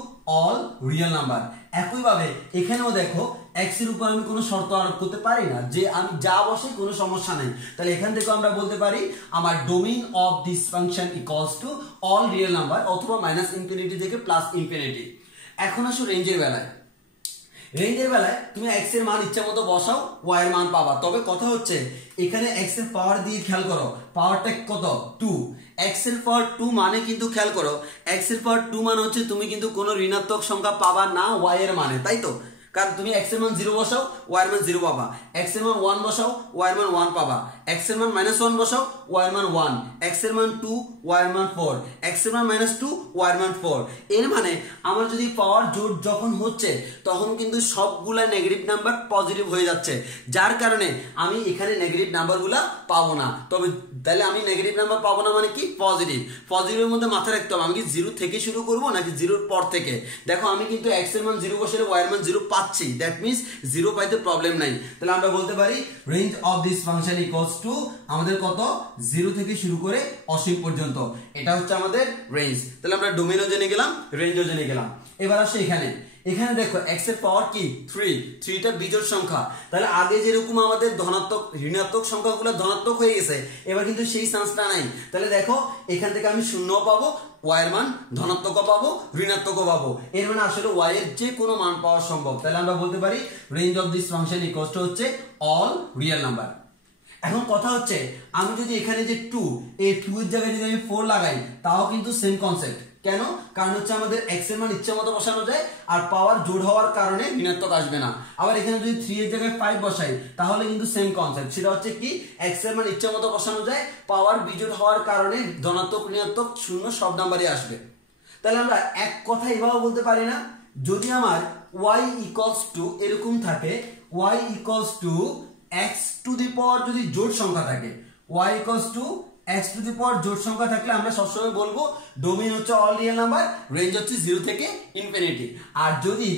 all real number. একইভাবে এখানেও দেখো এক্স এর উপর আমি কোনো শর্ত আরোপ করতে পারি না, যে আমি যা বসে কোনো সমস্যা নেই। তাহলে এখান থেকে আমরা বলতে পারি আমার domain of this function equals to all real number অথবা মাইনাস ইনফিনিটি থেকে প্লাস ইনফিনিটি। এখন আসো রেঞ্জের বেলায়। রেঞ্জের বেলায় তুমি এক্স এর মান ইচ্ছা মতো বসাও, ওয়াই এর মান পাবা। তবে কথা হচ্ছে এখানে এক্স এর পাওয়ার দিয়ে খেয়াল করো, পাওয়ারটা কত 2। এক্স এর পাওয়ার 2 মানে কিন্তু খেয়াল করো এক্স এর পাওয়ার 2 মানে হচ্ছে তুমি কিন্তু কোনো ঋণাত্মক সংখ্যা পাবা না ওয়াই এর মানে, তাই তো? কারণ তুমি এক্স এর মান 0 বসাও, ওয়াই এর মান 0 পাবা। এক্স এর মান 1 বসাও, ওয়াই এর মান 1 পাবা। এক্স এর মান -1 বসাও, ওয়াই এর মান 1। এক্স এর মান 2, ওয়াই এর মান 4। এক্স এর মান -2, ওয়াই এর মান 4। এর মানে আমার যদি পাওয়ার জোট যখন হচ্ছে তখন কিন্তু সবগুলা নেগেটিভ নাম্বার পজিটিভ হয়ে যাচ্ছে, যার কারণে আমি এখানে নেগেটিভ নাম্বারগুলা পাবো না। তবে তাহলে আমি নেগেটিভ নাম্বার পাবো না মানে কি? পজিটিভ। পজিটিভের মধ্যে মাথায় রাখতে হবে আমি কি 0 থেকে শুরু করবো নাকি 0-র পর থেকে। দেখো আমি কিন্তু এক্স এর মান 0 বসালে ওয়াই এর মান 0 পাচ্ছি, দ্যাট মিন্স 0 পাইতে প্রবলেম নাই। তাহলে আমরা বলতে পারি range of this function equals two আমাদের কত 0 থেকে শুরু করে অসীম পর্যন্ত, এটা হচ্ছে আমাদের রেঞ্জ। তাহলে আমরা ডোমেইনও জেনে গেলাম, রেঞ্জও জেনে গেলাম। এবার আসো এখানে দেখো এক্স এর পাওয়ার কি 3, 3টা বিজোড় সংখ্যা। তাহলে আগে যেরকম আমাদের ধনাত্মক ঋণাত্মক সংখ্যাগুলো ধনাত্মক হয়ে গেছে, এবার কিন্তু সেই চান্সটা নাই। তাহলে দেখো এখান থেকে আমি 0 পাবো, ওয়াই এর মান ধনাত্মকও পাবো, ঋণাত্মকও পাবো। এর মানে আসলে ওয়াই এর যে কোনো মান পাওয়া সম্ভব। তাহলে আমরা বলতে পারি range of this function equals two হচ্ছে অল রিয়েল নাম্বার। এখন কথা হচ্ছে আমি যদি এখানে যে 2, এই 2 এর জায়গায় যদি আমি 4 লাগাই তাও কিন্তু সেম কনসেপ্ট। কেন? কারণ হচ্ছে আমাদের এক্স এর মান ইচ্ছা মতো বসানো যায় আর পাওয়ার জোড় হওয়ার কারণে ঋণাত্মক আসবে না। আবার এখানে যদি 3 এর জায়গায় 5 বসাই তাহলে কিন্তু সেম কনসেপ্ট, সেটা হচ্ছে কি এক্স এর মান ইচ্ছা মতো বসানো যায়, পাওয়ার বিজোড় হওয়ার কারণে ধনাত্মক ঋণাত্মক শূন্য সব নাম্বারই আসবে। তাহলে আমরা এক কথা এভাবে বলতে পারি না, যদি আমার y ইকুয়ালস টু এরকম থাকে, y equals to x to the power যদি জোড় সংখ্যা থাকে, y equals to x to the power জোড় সংখ্যা থাকলে আমরা সবসময় বলবো ডোমেইন হচ্ছে অল রিয়েল নাম্বার, রেঞ্জ হচ্ছে 0 থেকে ইনফিনিটি। আর যদি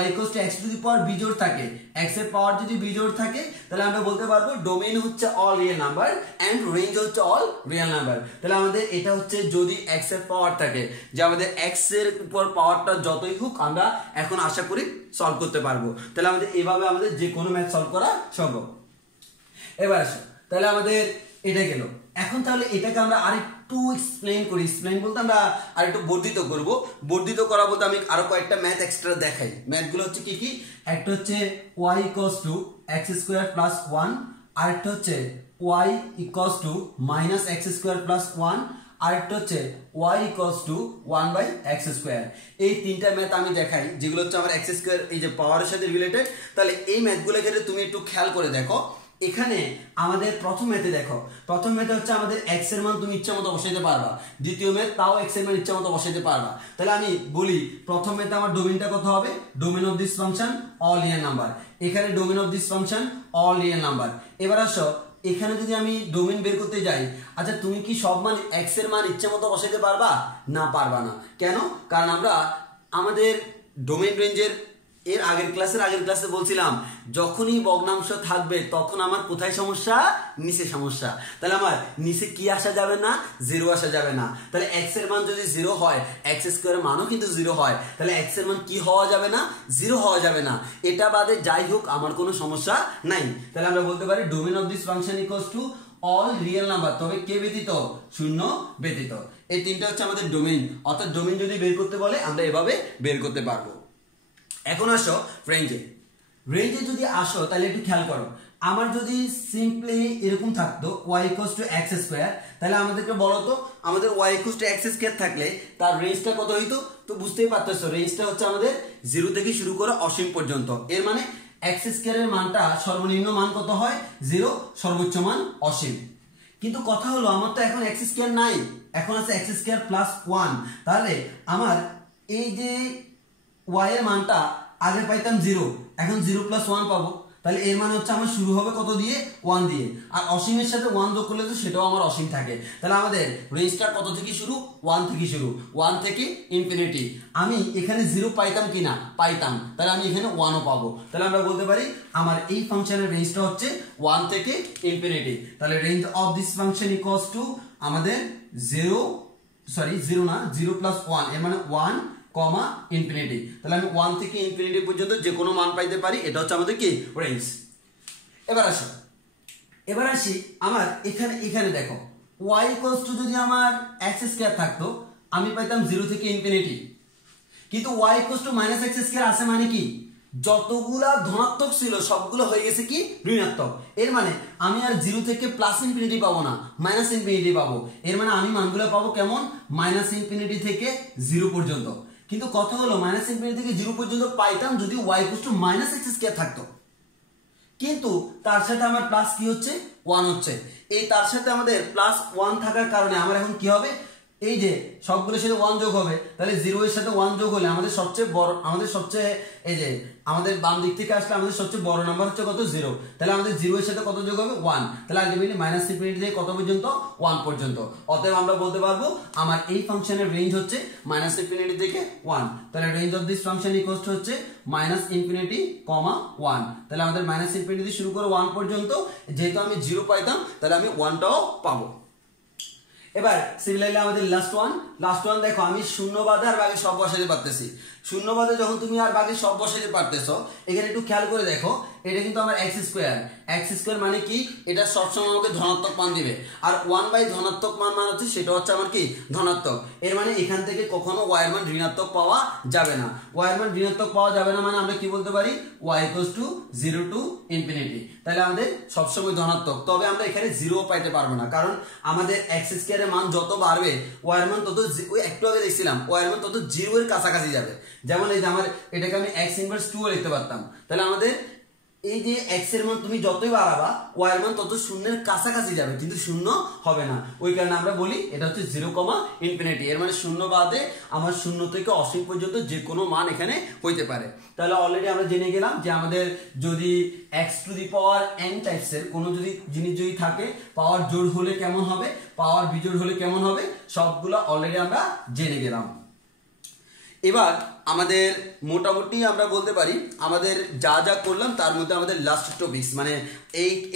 y equals to x to the power বিজোড় থাকে, x এর পাওয়ার যদি বিজোড় থাকে তাহলে আমরা বলতে পারবো ডোমেইন হচ্ছে all real number and range হচ্ছে অল রিয়েল নাম্বার। তাহলে আমাদের এটা হচ্ছে যদি x এর পাওয়ার থাকে, যে আমাদের x এর উপর পাওয়ারটা যতই হোক আমরা এখন আশা করি সলভ করতে পারবো। তাহলে আমাদের এভাবে আমাদের যে কোনো ম্যাথ সলভ করা সম্ভব। এবার আসো, তাহলে আমাদের এটা গেল। এখন তাহলে এটাকে আমরা আরেকটু এক্সপ্লেইন করি। এক্সপ্লেইন বলতে আমরা আরেকটু বর্ধিত করব। বর্ধিত করা বলতে আমি আরো কয়েকটা ম্যাথ এক্সট্রা দেখাই। ম্যাথগুলো হচ্ছে কি কি? একটা হচ্ছে y equals to x square plus 1, আরেকটা হচ্ছে y equals two minus x square plus 1, আরেকটা হচ্ছে y equals two 1/x square. এই তিনটা ম্যাথ আমি দেখাই যেগুলো হচ্ছে আমার x স্কয়ার এই যে পাওয়ারের সাথে রিলেটেড। তাহলে এই ম্যাথগুলো ক্ষেত্রে তুমি একটু খেয়াল করে দেখো। এখানে আমাদের প্রথম ম্যাথে দেখো, প্রথম ম্যাথে হচ্ছে আমাদের x এর মান তুমি ইচ্ছা মতো বসাইতে পারবা, দ্বিতীয় ম্যাথ তাও x এর মান ইচ্ছা মতো বসাইতে পারবা। তাহলে আমি বলি প্রথম ম্যাথে আমার ডোমেইনটা কত হবে? Domain of this function all real number. এখানে domain of this function all real number. এবার আসো এখানে যদি আমি ডোমেইন বের করতে যাই, আচ্ছা তুমি কি সব মান x এর মান ইচ্ছা মতো বসাইতে পারবা? না, পারবা না। কেন? কারণ আমরা আমাদের ডোমেইন রেঞ্জের আগের ক্লাসে বলছিলাম যখনই ভগ্নাংশ থাকবে তখন আমার কোথায় সমস্যা? নিচে সমস্যা। তাহলে আমার নিচে কি আসা যাবে না? 0 আসা যাবে না। তাহলে x এর মান যদি 0 হয়, x স্কয়ারের মানও কিন্তু 0 হয়, তাহলে x এর মান কি হওয়া যাবে না? 0 হওয়া যাবে না। এটা বাদে যাই হোক আমার কোনো সমস্যা নাই। তাহলে আমরা বলতে পারি domain of this function equals to all real number, তবে কে ব্যতীত? শূন্য ব্যতীত। এই তিনটা হচ্ছে আমাদের ডোমেইন। অর্থাৎ ডোমেইন যদি বের করতে বলে আমরা এভাবে বের করতে পারবো। এখন আসো রেঞ্জে যদি আসো তাহলে একটু খেয়াল করো। আমার যদি সিম্পলি এরকম থাকতো y equals to x square, তাহলে আমাদেরকে বলো তো আমাদের y equals to x square থাকলে তার রেঞ্জটা কত হইতো? তো বুঝতেই পারতেছো রেঞ্জটা হচ্ছে আমাদের 0 থেকে শুরু করে অসীম পর্যন্ত। এর মানে x স্কয়ারের মানটা সর্বনিম্ন মান কত হয়? 0, সর্বোচ্চ মান অসীম। কিন্তু কথা হলো আমার তো এখন x স্কয়ার নাই, এখন আছে x স্কয়ার প্লাস 1। তাহলে আমার এই যে y এর মানটা আগে পাইতাম 0, এখন 0 প্লাস 1 পাবো। তাহলে এর মানে হচ্ছে আমার শুরু হবে কত দিয়ে? 1 দিয়ে। আর অসীমের সাথে 1 যোগ করলে তো সেটাও আমার অসীম থাকে। তাহলে আমাদের রেঞ্জটা কত থেকে শুরু? 1 থেকে শুরু, 1 থেকে ইনফিনিটি। আমি এখানে 0 পাইতাম কিনা? পাইতাম। তাহলে আমি এখানে 1ও পাবো। তাহলে আমরা বলতে পারি আমার এই ফাংশনের রেঞ্জটা হচ্ছে 1 থেকে ইনফিনিটি। তাহলে range of this function equals two আমাদের 0 প্লাস 1, এর মানে 1 কমা ইনফিনিটি। তাহলে আমি 1 থেকে ইনফিনিটি পর্যন্ত যে কোনো মান পাইতে পারি, এটা হচ্ছে আমাদের কি রেঞ্জ। এবার আসি আমার এখানে দেখো y = যদি আমার x² থাকতো আমি পাইতাম 0 থেকে ইনফিনিটি, কিন্তু y = -x² আছে মানে কি যতগুলা ধনাত্মক ছিল সবগুলো হয়ে গেছে কি ঋণাত্মক। এর মানে আমি আর 0 থেকে প্লাস ইনফিনিটি পাবো না, মাইনাস ইনফিনিটি পাবো। এর মানে আমি মানগুলো পাবো কেমন, -ইনফিনিটি থেকে 0 পর্যন্ত। কিন্তু কথা হলো -ইনফিনিটি থেকে 0 পর্যন্ত পাইতাম যদি y = -x² থাকতো, কিন্তু তার সাথে আমার প্লাস কি হচ্ছে 1 হচ্ছে। এই তার সাথে আমাদের +1 থাকার কারণে আমার এখন কি হবে, এই যে সবগুলোর সাথে 1 যোগ হবে, তাহলে 0 এর সাথে 1 যোগ হলে আমাদের এই যে আমাদের বাম দিক থেকে আসলে আমাদের সবচেয়ে বড় নাম্বার হচ্ছে কত 0, তাহলে আমাদের 0 এর সাথে কত যোগ হবে 1, তাহলে আলটিমেটলি -ইনফিনিটি থেকে কত পর্যন্ত 1 পর্যন্ত। অতএব আমরা বলতে পারবো আমার এই ফাংশনের রেঞ্জ হচ্ছে -ইনফিনিটি থেকে 1। তাহলে range of this function equals two হচ্ছে -ইনফিনিটি, 1। তাহলে আমাদের -ইনফিনিটি থেকে শুরু করে 1 পর্যন্ত, যেহেতু আমি 0 পাইতাম তাহলে আমি 1টাও পাবো। এবার সিমিলারলি আমাদের লাস্ট ওয়ান দেখো, আমি শূন্য বাদে আর বাকি সব বসাতে পারতেছি। শূন্য বাদে যখন তুমি আর বাকি সব বসাতে পারতেছো, এখানে একটু খেয়াল করে দেখো, এটা কিন্তু আমার x² মানে কি, এটা সবসময় আমাকে ধনাত্মক মান দিবে, আর 1 ধনাত্মক মান হচ্ছে সেটা হচ্ছে আমার কি ধনাত্মক। এর মানে এখান থেকে কখনো y এর মান ঋণাত্মক পাওয়া যাবে না। y এর মান ঋণাত্মক পাওয়া যাবে না মানে আমরা কি বলতে পারি, y = 0 to ইনফিনিটি। তাহলে আমাদের সবসময় ধনাত্মক, তবে আমরা এখানে 0 পাইতে পারবো না, কারণ আমাদের x² এর মান যত বাড়বে y এর মান তত, ওই একটু আগে দেখছিলাম y এর মান তত 0 এর কাছাকাছি যাবে। যেমন এই যে আমার এটাকে আমি x−2 লিখতে পারতাম, তাহলে আমাদের এই যে x এর মান তুমি যতই বাড়াবা y এর মান তত শূন্যের কাছাকাছি যাবে, কিন্তু শূন্য হবে না। ওই কারণে আমরা বলি এটা হচ্ছে 0, ইনফিনিটি। এর মানে শূন্য বাদে আমার 0 থেকে অসীম পর্যন্ত যে কোনো মান এখানে হইতে পারে। তাহলে অলরেডি আমরা জেনে গেলাম যে আমাদের যদি x⁴n টাইপসের কোনো যদি জিনিস যদি থাকে, পাওয়ার জোড় হলে কেমন হবে, পাওয়ার বিজোড় হলে কেমন হবে, সবগুলো অলরেডি আমরা জেনে গেলাম। এবার আমাদের মোটামুটি আমরা বলতে পারি আমাদের যা যা করলাম তার মধ্যে আমাদের লাস্ট টপিকস, মানে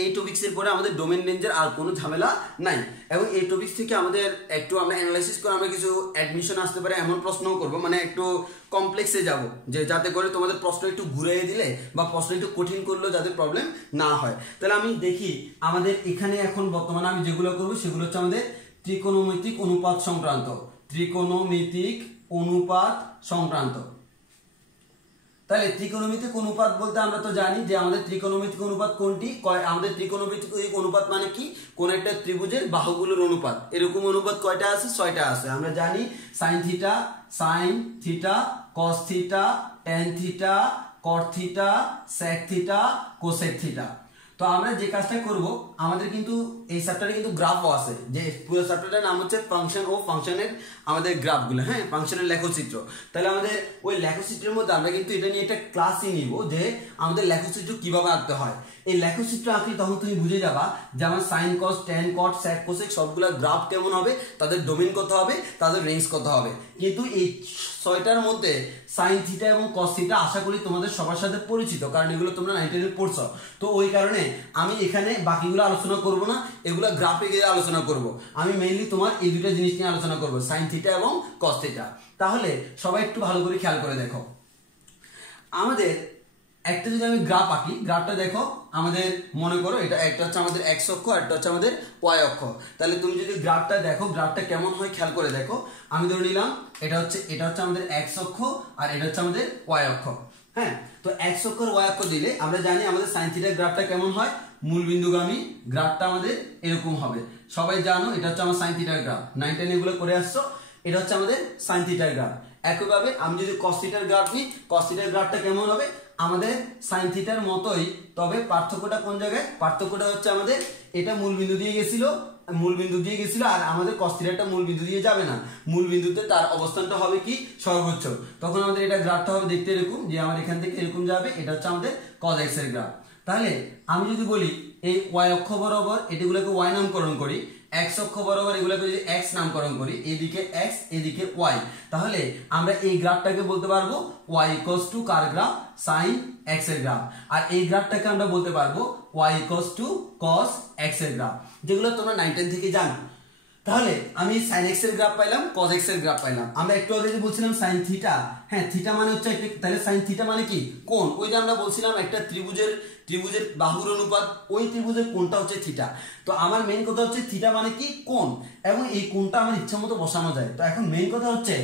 এই টপিক্সের পরে আমাদের ডোমেন রেঞ্জের আর কোনো ঝামেলা নাই। এবং এই টপিক্স থেকে আমাদের একটু আমরা অ্যানালাইসিস করে আমরা কিছু অ্যাডমিশন আসতে পারে এমন প্রশ্নও করবো, মানে একটু কমপ্লেক্সে যাব, যে যাতে করে তোমাদের প্রশ্ন একটু ঘুরিয়ে দিলে বা প্রশ্ন একটু কঠিন করলেও যাতে প্রবলেম না হয়। তাহলে আমি দেখি আমাদের এখানে এখন বর্তমানে আমি যেগুলো করবো সেগুলো হচ্ছে আমাদের ত্রিকোণমিতিক অনুপাত সংক্রান্ত। তাহলে ত্রিকোণমিতিক অনুপাত বলতে আমরা তো জানি যে আমাদের ত্রিকোণমিতিক অনুপাত কোনটি, আমাদের ত্রিকোণমিতিক অনুপাত মানে কি, কোন একটা ত্রিভুজের বাহুগুলোর অনুপাত। এরকম অনুপাত কয়টা আছে, 6টা আছে। আমরা জানি sin θ, sin θ, cos θ, tan θ, cot θ, sec θ, cosec θ। তো আমরা যে কাজটা করব, আমাদের কিন্তু এই চ্যাপ্টারে কিন্তু গ্রাফও আছে, যে পুরো চ্যাপ্টারটার নাম হচ্ছে ফাংশন ও ফাংশনের আমাদের গ্রাফগুলো, হ্যাঁ, ফাংশনের লেখচিত্র। তাহলে আমাদের ওই লেখচিত্রের মধ্যে আমরা কিন্তু এটা নিয়ে একটা ক্লাসই নিব যে আমাদের লেখচিত্র কিভাবে আঁকতে হয়। এই লেখচিত্র আঁকলে তখন তুমি বুঝে যাবা যে আমার sine cos tan cot sec cosec সবগুলা গ্রাফ কেমন হবে, তাদের ডোমেন কত হবে, তাদের রেঞ্জ কত হবে। কিন্তু এই 6টার মধ্যে সাইন থিটা এবং কস থিটা আশা করি তোমাদের সবার সাথে পরিচিত, কারণ এগুলো তোমরা 9-10 পড়ছো। তো ওই কারণে আমি এখানে বাকিগুলো আলোচনা করব না, এগুলো গ্রাফে গিয়ে আলোচনা করব। আমি মেইনলি তোমার এই দুটো জিনিস নিয়ে আলোচনা করব, সাইন থিটা এবং কস থিটা। তাহলে সবাই একটু ভালো করে খেয়াল করে দেখো, আমাদের একটা যদি আমি গ্রাফ আঁকি, গ্রাফটা দেখো, আমাদের মনে করো এটা একটা হচ্ছে আমাদের এক্স অক্ষ আর একটা হচ্ছে আমাদের ওয়াই অক্ষ। তাহলে তুমি যদি গ্রাফটা দেখো, গ্রাফটা কেমন হয় খেয়াল করে দেখো। আমি ধরে নিলাম এটা হচ্ছে আমাদের এক্স অক্ষ আর এটা হচ্ছে আমাদের ওয়াই অক্ষ, হ্যাঁ। তো এক্স অক্ষ আর ওয়াই অক্ষ দিলে আমরা জানি আমাদের সাইন থিটার গ্রাফটা কেমন হয়, মূলবিন্দুগামী গ্রাফটা আমাদের এরকম হবে। সবাই জানো এটা হচ্ছে আমার সাইন থিটার গ্রাফ, 9-10 এগুলো করে আসছো। এটা হচ্ছে আমাদের সাইন থিটার গ্রাফ। একইভাবে আমি যদি কস থিটার গ্রাফ নিই, কস থিটার গ্রাফটা কেমন হবে, আমাদের সাইন থিটার মতোই, তবে পার্থক্যটা কোন জায়গায়, পার্থক্যটা হচ্ছে আমাদের এটা মূলবিন্দু দিয়ে গেছিল আর আমাদের কস থিটাটা মূলবিন্দু দিয়ে যাবে না, মূলবিন্দুতে তার অবস্থানটা হবে কি সর্বোচ্চ। তখন আমাদের এটা গ্রাফটা হবে দেখতে এরকম, যে আমার এখান থেকে এরকম যাবে, এটা হচ্ছে আমাদের কস এক্স এর গ্রাফ। তাহলে আমি যদি বলি এই ওয়াই অক্ষ বরাবর এগুলোকে ওয়াই নামকরণ করি, এক্স অক্ষ বরাবর এগুলোকে যদি এক্স নামকরণ করি, এদিকে এক্স এদিকে ওয়াই, তাহলে আমরা এই গ্রাফটাকে বলতে পারবো ওয়াই ইকুয়ালস টু কার গ্রাফ, সাইন এক্স এর গ্রাফ। আর এই গ্রাফটাকে আমরা বলতে পারবো y equals to cos x এর গ্রাফ, যেগুলো তোমরা 9-10 থেকে জানো। তাহলে আমি sin x এর গ্রাফ পাইলাম, cos x এর গ্রাফ পাইলাম। আমরা একটু আগে যে বলছিলাম sin থিটা, হ্যাঁ থিটা মানে হচ্ছে একটা, তাহলে sin থিটা মানে কি কোণ। ওই যে আমরা বলছিলাম একটা ত্রিভুজের বাহুর অনুপাত, ওই ত্রিভুজের কোণটা হচ্ছে থিটা। তো আমার মেইন কথা হচ্ছে থিটা মানে কি কোণ, এবং এই কোণটা আমার ইচ্ছা মতো বসানো যায়। তো এখন মেইন কথা হচ্ছে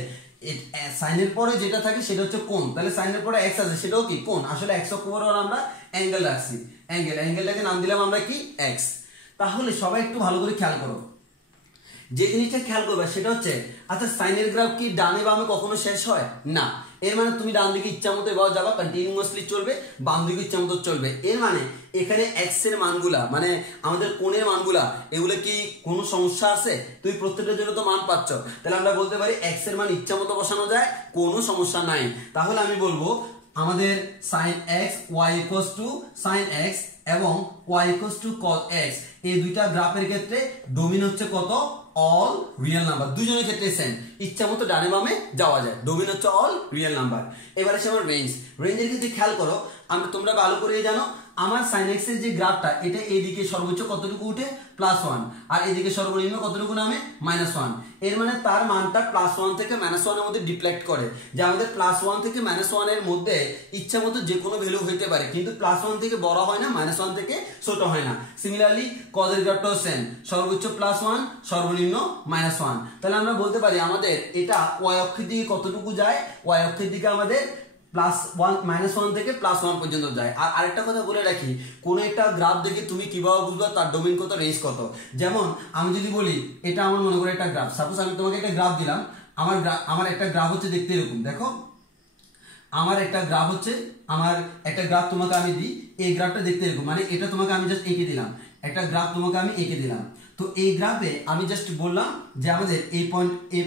সাইনের পরে যেটা থাকে সেটা হচ্ছে কোণ। তাহলে সাইনের পরে x আছে, সেটাও কি কোণ। আসলে x অক্ষ বরাবর আমরা অ্যাঙ্গেল রাখছি, অ্যাঙ্গেলটাকে নাম দিলাম আমরা কি x। তাহলে সবাই একটু ভালো করে খেয়াল করো, যে জিনিসটা খেয়াল করবে সেটা হচ্ছে, আচ্ছা সাইনের গ্রাফ কি ডানে বামে কখনো শেষ হয় না। এর মানে তুমি ডান দিকে ইচ্ছা মতো এবার যাবা, কন্টিনিউয়াসলি চলবে, বাম দিকে ইচ্ছা মতো চলবে। এর মানে এখানে এক্স এর মানগুলা, মানে আমাদের কোণের মানগুলা, এগুলো কি কোনো সমস্যা আছে? তুমি প্রত্যেকটার জন্য তো মান পাচ্ছ, তাহলে আমরা বলতে পারি এক্স এর মান ইচ্ছা মতো বসানো যায়, কোনো সমস্যা নাই। তাহলে আমি বলবো আমাদের sin x y equals to sin x এবং y equals to cos x, এই দুইটা গ্রাফের ক্ষেত্রে ডোমিন হচ্ছে কত? All real number. দুজনের ক্ষেত্রে সেম, ইচ্ছা মতো ডানে বামে যাওয়া যায়, ডোমিন হচ্ছে অল রিয়েল নাম্বার। এবারে সে আমার রেঞ্জের ক্ষেত্রে খেয়াল করো, তোমরা ভালো করে জানো আমার sin x এর যে গ্রাফটা, এটা এইদিকে সর্বোচ্চ কতটুকু উঠে? +1, আর এদিকে সর্বনিম্ন কতটুকু নামে? -1। এর মানে তার মানটা +1 থেকে -1 এর মধ্যে ডিফ্লেক্ট করে, যে আমাদের +1 থেকে -1 এর মধ্যে ইচ্ছা মতো যে কোনো ভ্যালু হইতে পারে, কিন্তু +1 থেকে বড় হয় না, -1 থেকে ছোট হয় না। সিমিলারলি cos এর গ্রাফটাও সেম, সর্বোচ্চ +1, সর্বনিম্ন -1। তাহলে আমরা বলতে পারি আমাদের এটা y অক্ষের দিকে কতটুকু যায়? y অক্ষের দিকে আমাদের -1 থেকে +1 পর্যন্ত যায়। আর আরেকটা কথা বলে রাখি, কোন একটা গ্রাফ দেখে তুমি কিভাবে বুঝবা তার ডোমেইন কত, রেঞ্জ কত। যেমন আমি যদি বলি এটা আমার মনে করে একটা গ্রাফ, সাপোজ আমি তোমাকে একটা গ্রাফ দিলাম, আমার একটা গ্রাফ হচ্ছে দেখতে এরকম, দেখো আমার একটা গ্রাফ তোমাকে আমি দিই, এই গ্রাফটা দেখতে এরকম, মানে এটা তোমাকে আমি জাস্ট এঁকে দিলাম, একটা গ্রাফ তোমাকে আমি এঁকে দিলাম। তো এই গ্রাফে আমি জাস্ট বললাম যে আমাদের এই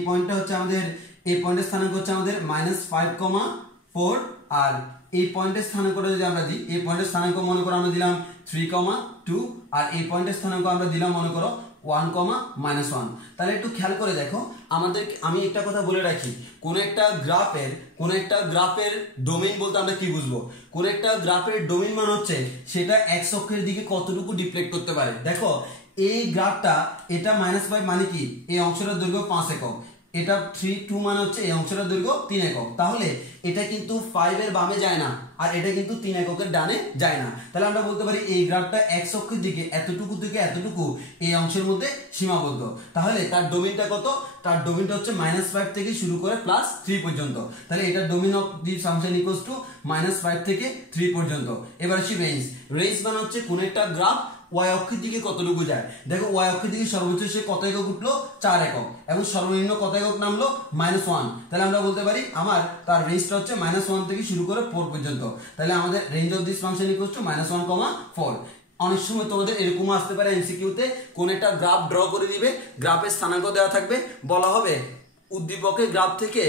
পয়েন্টটা হচ্ছে আমাদের, এই পয়েন্টের স্থানাঙ্ক হচ্ছে আমাদের -5,4, আর এই পয়েন্টের স্থানাঙ্ক যদি আমরা দিই, এই পয়েন্টের স্থানাঙ্ক মনে করো আমরা দিলাম 3,2, আর এই পয়েন্টের স্থানাঙ্ক আমরা দিলাম মনে করো 1,-1। তাহলে একটু খেয়াল করে দেখো, আমি একটা কথা বলে রাখি, কোন একটা গ্রাফের ডোমেইন বলতে আমরা কি বুঝবো? কোন একটা গ্রাফের ডোমেইন মানে হচ্ছে সেটা x অক্ষের দিকে কতটুকু ডিফ্লেক্ট করতে পারে। দেখো এই গ্রাফটা, এটা -5 মানে কি এই অংশটার দৈর্ঘ্য 5 একক, এটা 3,2 মানে হচ্ছে এই অংশটার দৈর্ঘ্য 3 একক। তাহলে এটা কিন্তু 5 এর বামে যায় না, আর এটা কিন্তু 3 এককের ডানে যায় না। তাহলে আমরা বলতে পারি এই গ্রাফটা x অক্ষের দিকে এতটুকু থেকে এতটুকু এই অংশের মধ্যে সীমাবদ্ধ। তাহলে তার ডোমেইনটা কত? তার ডোমেইনটা হচ্ছে -5 থেকে শুরু করে +3 পর্যন্ত। তাহলে এটা domain of the function equals two -5 থেকে 3 পর্যন্ত। এবার আসি রেঞ্জ মানে হচ্ছে কোন একটা গ্রাফ y অক্ষের দিকে কতটুকু যায়। দেখো y অক্ষের দিকে সর্বোচ্চ সে কত একক উঠলো? 4 একক, এবং সর্বনিম্ন কত একক নামলো? -1। তাহলে আমরা বলতে পারি আমার তার রেঞ্জটা হচ্ছে -1 থেকে শুরু করে 4 পর্যন্ত। তাহলে আমাদের range of this function equals two -1,4। অনেক সময় তোমাদের এরকম আসতে পারে এমসিকিউতে, কোন একটা গ্রাফ ড্র করে দিবে, গ্রাফের স্থানাঙ্ক দেওয়া থাকবে, বলা হবে উদ্দীপকের গ্রাফ থেকে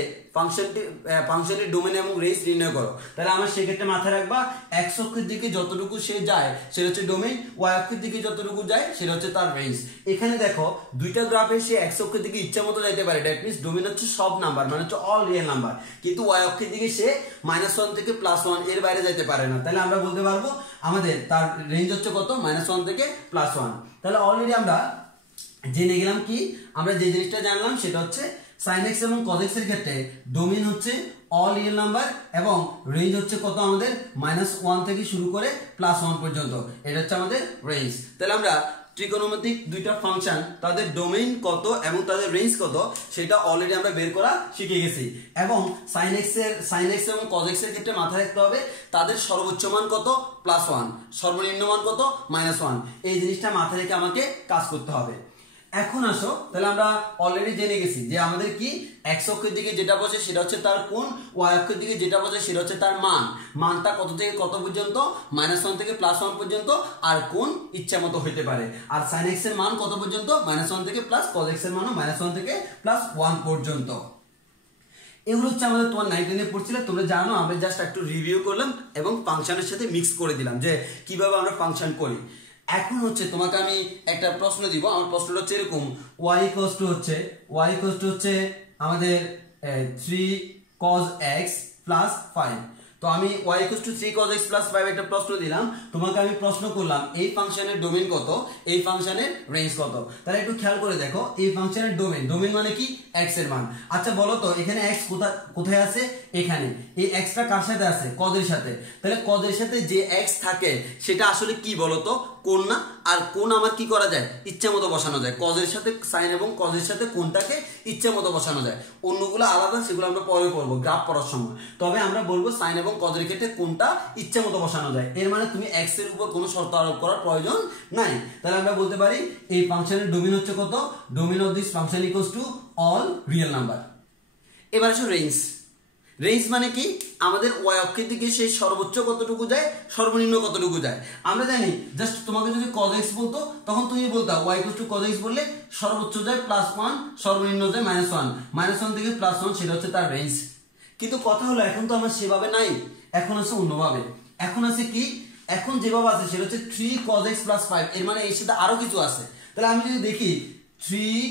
ফাংশনের ডোমেইন এবং রেঞ্জ নির্ণয় করো। তাহলে আমার সেক্ষেত্রে মাথায় রাখবা x অক্ষের দিকে যতটুকু সে যায় সেটা হচ্ছে ডোমেইন, y অক্ষের দিকে যতটুকু যায় সেটা হচ্ছে তার রেঞ্জ। এখানে দেখো দুইটা গ্রাফে সে x অক্ষের দিকে ইচ্ছা মতো যাইতে পারে, দ্যাট মিন্স ডোমেইন হচ্ছে সব নাম্বার, মানে হচ্ছে অল রিয়েল নাম্বার, কিন্তু y অক্ষের দিকে সে -1 থেকে +1 এর বাইরে যাইতে পারে না। তাহলে আমরা বলতে পারবো আমাদের তার রেঞ্জ হচ্ছে কত? -1 থেকে +1। তাহলে অলরেডি আমরা জেনে গেলাম কি, আমরা যে জিনিসটা জানলাম সেটা হচ্ছে sin x এবং cos x এর ক্ষেত্রে ডোমেইন হচ্ছে অল রিয়েল নাম্বার এবং রেঞ্জ হচ্ছে কত আমাদের? -1 থেকে শুরু করে +1 পর্যন্ত। এটা হচ্ছে আমাদের রেঞ্জ। তাহলে আমরা ত্রিকোণমিতিক দুইটা ফাংশন, তাদের ডোমেইন কত এবং তাদের রেঞ্জ কত সেটা অলরেডি আমরা বের করা শিখে গেছি। এবং sin x এবং cos x এর ক্ষেত্রে মাথায় রাখতে হবে তাদের সর্বোচ্চ মান কত? +1, সর্বনিম্ন মান কত? -1। এই জিনিসটা মাথায় রেখে আমাকে কাজ করতে হবে। এখন আসো, তাহলে আমরা অলরেডি জেনে গেছি যে আমাদের কি x অক্ষের দিকে যেটা বসে সেটা হচ্ছে তার কোণ, y অক্ষের দিকে যেটা বসে সেটা হচ্ছে তার মানটা কত থেকে কত পর্যন্ত? -1 থেকে +1 পর্যন্ত, আর কোণ ইচ্ছা মতো হইতে পারে। আর sin x এর মান কত পর্যন্ত? -1 থেকে cos x এর মানও -1 থেকে +1 পর্যন্ত। এগুলো হচ্ছে আমাদের তোমার 9-10 এ পড়ছিলে, তোমরা জানো, আমরা জাস্ট একটু রিভিউ করলাম এবং ফাংশনের সাথে মিক্স করে দিলাম যে কিভাবে আমরা ফাংশন করি। এখন হচ্ছে তোমাকে আমি একটা প্রশ্ন দিব, আমার প্রশ্নটা হচ্ছে এরকম, y ইকুয়ালস টু হচ্ছে আমাদের 3 cos x + 5। তো আমি y = 3 cos x + 5 একটা প্রশ্ন দিলাম, তোমাকে আমি প্রশ্ন করলাম এই ফাংশনের ডোমেইন কত, এই ফাংশনের রেঞ্জ কত। তাহলে একটু খেয়াল করে দেখো, এই ফাংশনের ডোমেইন মানে কি, x এর মান। আচ্ছা বলো তো এখানে x কোথায় আছে, এখানে। এই x টা কার সাথে আছে, cos এর সাথে। তাহলে cos এর সাথে যে x থাকে সেটা আসলে কি বলো তো, কোণ না। আর কোণ আমার কি করা যায়, ইচ্ছা মতো বসানো যায়। cos এর সাথে sin এবং cos এর সাথে কোণটাকে ইচ্ছা মতো বসানো যায়। অন্যগুলো আলাদা, সেগুলো আমরা পরে পড়বো গ্রাফ পড়ার সময়। তবে আমরা বলবো sin এবং cos এর ক্ষেত্রে কোণটা ইচ্ছা মতো বসানো যায়। এর মানে তুমি x এর উপর কোনো শর্ত আরোপ করার প্রয়োজন নাই। তাহলে আমরা বলতে পারি এই ফাংশনের ডোমেইন হচ্ছে কত, domain of this function equals to all real number. এবার আসো রেঞ্জ। রেঞ্জ মানে কি, আমাদের y অক্ষের দিকে সেই সর্বোচ্চ কতটুকু যায়, সর্বনিম্ন কতটুকু যায়। আমরা জানি জাস্ট তোমাকে যদি cos x বলতো তখন তুমি বলতা y = cos x বললে সর্বোচ্চ যায় +1, সর্বনিম্ন যায় -1, -1 থেকে +1 সেটা হচ্ছে তার রেঞ্জ। কিন্তু কথা হলো এখন তো আমার সেভাবে নাই, এখন আছে অন্যভাবে। এখন আছে কি, এখন যেভাবে আছে সেটা হচ্ছে 3 cos x + 5, এর মানে এর সাথে আরো কিছু আছে। তাহলে আমি যদি দেখি 3,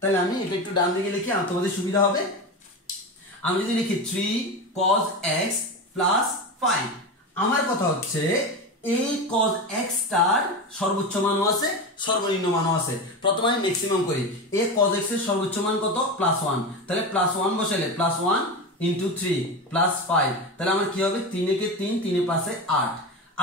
তাহলে আমি এটা একটু ডান দিকে লিখি, তোমাদের সুবিধা হবে। আমি যদি লিখি 3 cos x + 5, আমার কথা হচ্ছে এই cos x টার সর্বোচ্চ মানও আছে, সর্বনিম্ন মানও আছে। প্রথমে আমি ম্যাক্সিমাম করি, এই cos x এর সর্বোচ্চ মান কত, +1। তাহলে +1 বসালে +1 × 3 + 5, তাহলে আমার কি হবে, 3 একে 3, 3 এ 5 এ 8।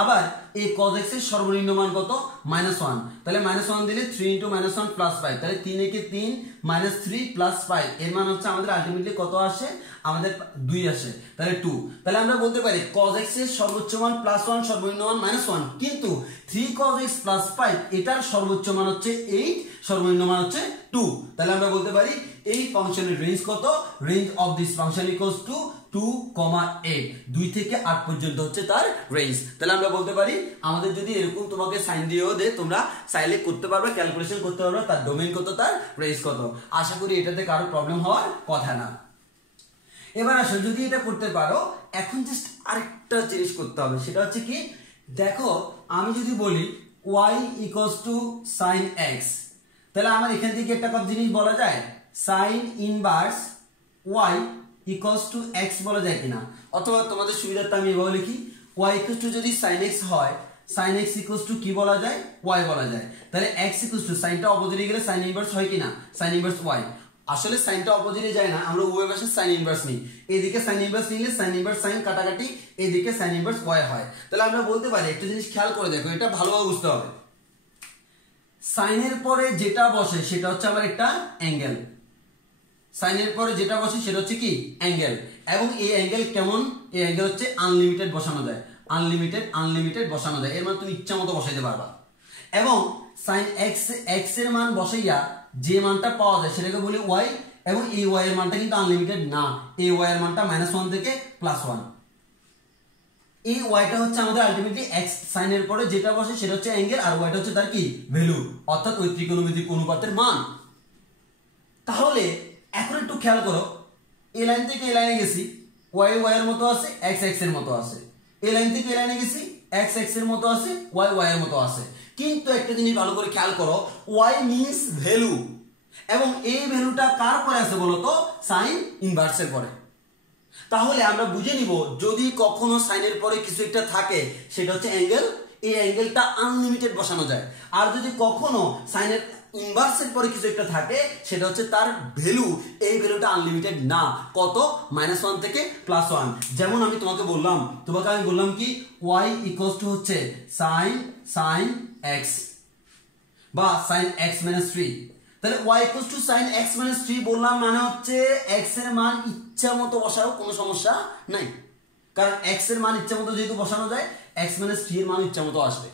আবার এই cos x এর সর্বনিম্ন মান কত, -1। তাহলে -1 দিলে 3 × -1 + 5, তাহলে 3 একে 3, -3 + 5, এর মান হচ্ছে আমাদের আলটিমেটলি কত আসে, আমাদের 2 আসে। তাহলে 2। তাহলে আমরা বলতে পারি cos x এর সর্বোচ্চ মান +1, সর্বনিম্ন মান -1, কিন্তু 3 cos x + 5 এটার সর্বোচ্চ মান হচ্ছে 8, সর্বনিম্ন মান হচ্ছে 2। তাহলে আমরা বলতে পারি এই ফাংশনের রেঞ্জ কত, range of this function equals two 2,8, 2 থেকে 8 পর্যন্ত হচ্ছে তার রেঞ্জ। তাহলে আমরা বলতে পারি আমাদের যদি এরকম তোমাকে সাইন দিয়েও দে, তোমরা চাইলে করতে পারবে, ক্যালকুলেশন করতে পারবে তার ডোমেইন কত, তার রেঞ্জ কত। আশা করি এটাতে কারো প্রবলেম হওয়ার কথা না। এবার আসো যদি এটা করতে পারো, এখন জাস্ট আরেকটা জিনিস করতে হবে, সেটা হচ্ছে কি, দেখো আমি যদি বলি y = sin x, তাহলে আমার এখান থেকে একটা জিনিস বলা যায়, sin ইনভার্স y = x বলা যায় কিনা। অথবা তোমাদের সুবিধার্থে আমি এভাবে লিখি, y = যদি sin x হয়, sin x = কি বলা যায়, y বলা যায়। তাহলে x = সাইনটা অপোজিটে গেলে sin ইনভার্স হয় কিনা, sin ইনভার্স y। আসলে সাইনটা অপোজিটে যায় না, আমরা উভয় পাশে sin ইনভার্স নিই। এদিকে sin ইনভার্স নিলে sin ইনভার্স sin কাটাকাটি, এদিকে sin ইনভার্স y হয়। তাহলে আমরা বলতে পারি, একটা জিনিস খেয়াল করে দেখো, এটা ভালোভাবে বুঝতে হবে। সাইনের পরে যেটা বসে সেটা হচ্ছে আমার একটা অ্যাঙ্গেল। সাইনের পরে যেটা বসে সেটা হচ্ছে কি, অ্যাঙ্গেল। এবং এই অ্যাঙ্গেল কেমন, এই অ্যাঙ্গেল হচ্ছে আনলিমিটেড বসানো যায়, আনলিমিটেড বসানো যায়। এর মানে তুমি ইচ্ছা মতো বসাইতে পারবা। এবং sin x এর মান বসাইয়া যে মানটা পাওয়া যায় সেটাকে বলি y, এবং এই y এর মানটা কিন্তু আনলিমিটেড না, এই y এর মানটা -1 থেকে +1। এই yটা হচ্ছে আমাদের আলটিমেটলি x, sin এর পরে যেটা বসে সেটা হচ্ছে অ্যাঙ্গেল, আর yটা হচ্ছে তার কি, ভ্যালু, অর্থাৎ ওই ত্রিকোণমিতিক অনুপাতের মান। তাহলে এখন একটু খেয়াল করো, এই লাইন থেকে এই লাইনে গেছি, y এর মতো আছে, x এর মতো আছে। এই লাইন থেকে এই লাইনে গেছি, x এর মতো আছে, y এর মতো আছে। কিন্তু একটা জিনিস ভালো করে খেয়াল করো, y মিন্স ভ্যালু, এবং এই ভ্যালুটা কার পরে আছে বলতো, সাইন ইনভার্সের পরে। তাহলে আমরা বুঝে নিব, যদি কখনো সাইনের পরে কিছু একটা থাকে সেটা হচ্ছে অ্যাঙ্গেল, এই অ্যাঙ্গেলটা আনলিমিটেড বসানো যায়। আর যদি কখনো সাইনের ইনভার্সের পরে কিছু একটা থাকে সেটা হচ্ছে তার ভ্যালু, এই ভ্যালুটা আনলিমিটেড না, কত, -1 থেকে +1। যেমন আমি তোমাকে বললাম কি y = হচ্ছে sin x বা sin x - 3। তাহলে y = sin x - 3 বললাম, মানে হচ্ছে x এর মান ইচ্ছা মতো বসাও, কোনো সমস্যা নাই। কারণ x এর মান ইচ্ছা মতো যেহেতু বসানো যায়, x - 3 এর মান ইচ্ছা মতো আসবে।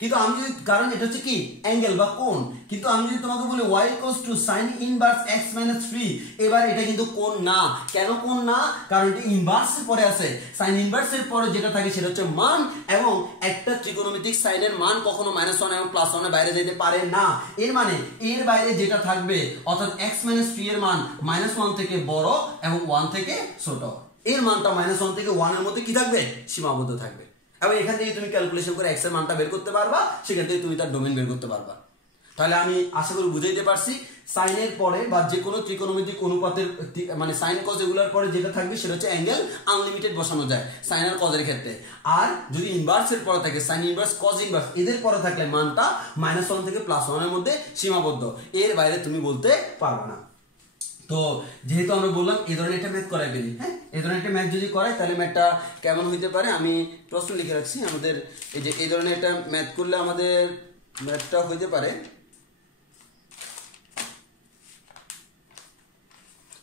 কিন্তু আমি যদি, কারণ এটা হচ্ছে কি, অ্যাঙ্গেল বা কোণ। কিন্তু আমি যদি তোমাকে বলি y = sin ইনভার্স x - 3, এবার এটা কিন্তু কোণ না। কেন কোণ না, কারণ এটা ইনভার্সের পরে আছে। sin ইনভার্সের পরে যেটা থাকে সেটা হচ্ছে মান, এবং একটা ত্রিকোণমিতিক সাইনের মান কখনো -1 এবং +1 এর বাইরে যেতে পারে না। এর মানে এর বাইরে যেটা থাকবে, অর্থাৎ x - 3 এর মান -1 থেকে বড় এবং 1 থেকে ছোট। এর মানটা -1 থেকে 1 এর মধ্যে কি থাকবে, সীমাবদ্ধ থাকবে। এবং এখান থেকে তুমি ক্যালকুলেশন করে x এর মানটা বের করতে পারবা, সেখান থেকে তুমি তার ডোমেইন বের করতে পারবা। তাহলে আমি আশা করি বুঝাইতে পারছি সাইনের পরে বা যে কোনো ত্রিকোণমিতিক অনুপাতের মানে সাইন কজ এগুলোর পরে যেটা থাকবে সেটা হচ্ছে অ্যাঙ্গেল আনলিমিটেড বসানো যায় সাইন আর কজের ক্ষেত্রে। আর যদি ইনভার্সের পরে থাকে সাইন ইনভার্স কজ ইনভার্স এদের পরে থাকলে মানটা -1 থেকে +1 এর মধ্যে সীমাবদ্ধ, এর বাইরে তুমি বলতে পারবে না। তো যেহেতু আমরা বললাম এই ধরনের একটা ম্যাথ করাই ফেলি, হ্যাঁ এই ধরনের একটা ম্যাথ যদি করাই তাহলে ম্যাথটা কেমন হইতে পারে আমি প্রশ্ন লিখে রাখছি। আমাদের এই যে এই ধরনের একটা ম্যাথ করলে আমাদের ম্যাথটা হইতে পারে,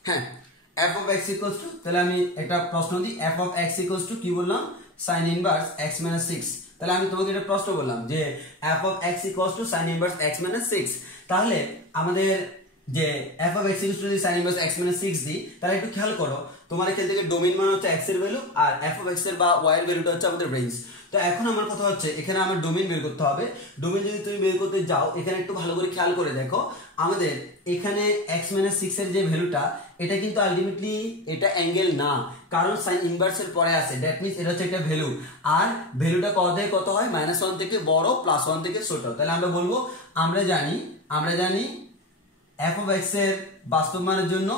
হ্যাঁ f of x equals to, তাহলে আমি একটা প্রশ্ন দিই f of x equals to কি বললাম sin inverse x minus 6। তাহলে আমি তোমাকে একটা প্রশ্ন বললাম যে f of x equals to sin inverse x minus 6, তাহলে আমাদের যে f of x equals to sin inverse x minus 6 দিই, তাহলে একটু খেয়াল করো তোমার এখান থেকে ডোমেইন মানে হচ্ছে x এর ভ্যালু আর f of x এর বা y এর ভ্যালুটা হচ্ছে আমাদের রেঞ্জ। তো এখন আমার কথা হচ্ছে এখানে আমার ডোমেইন বের করতে হবে। ডোমেইন যদি তুমি বের করতে যাও এখানে একটু ভালো করে খেয়াল করে দেখো আমাদের এখানে x minus 6 এর যে ভ্যালুটা এটা কিন্তু আলটিমেটলি এটা অ্যাঙ্গেল না, কারণ সাইন ইনভার্স এর পরে আছে, দ্যাট মিন্স এটা হচ্ছে একটা ভ্যালু আর ভ্যালুটা কত হয় -1 থেকে বড় +1 থেকে ছোট। তাহলে আমরা বলবো আমরা জানি f of x এর বাস্তব মানের জন্য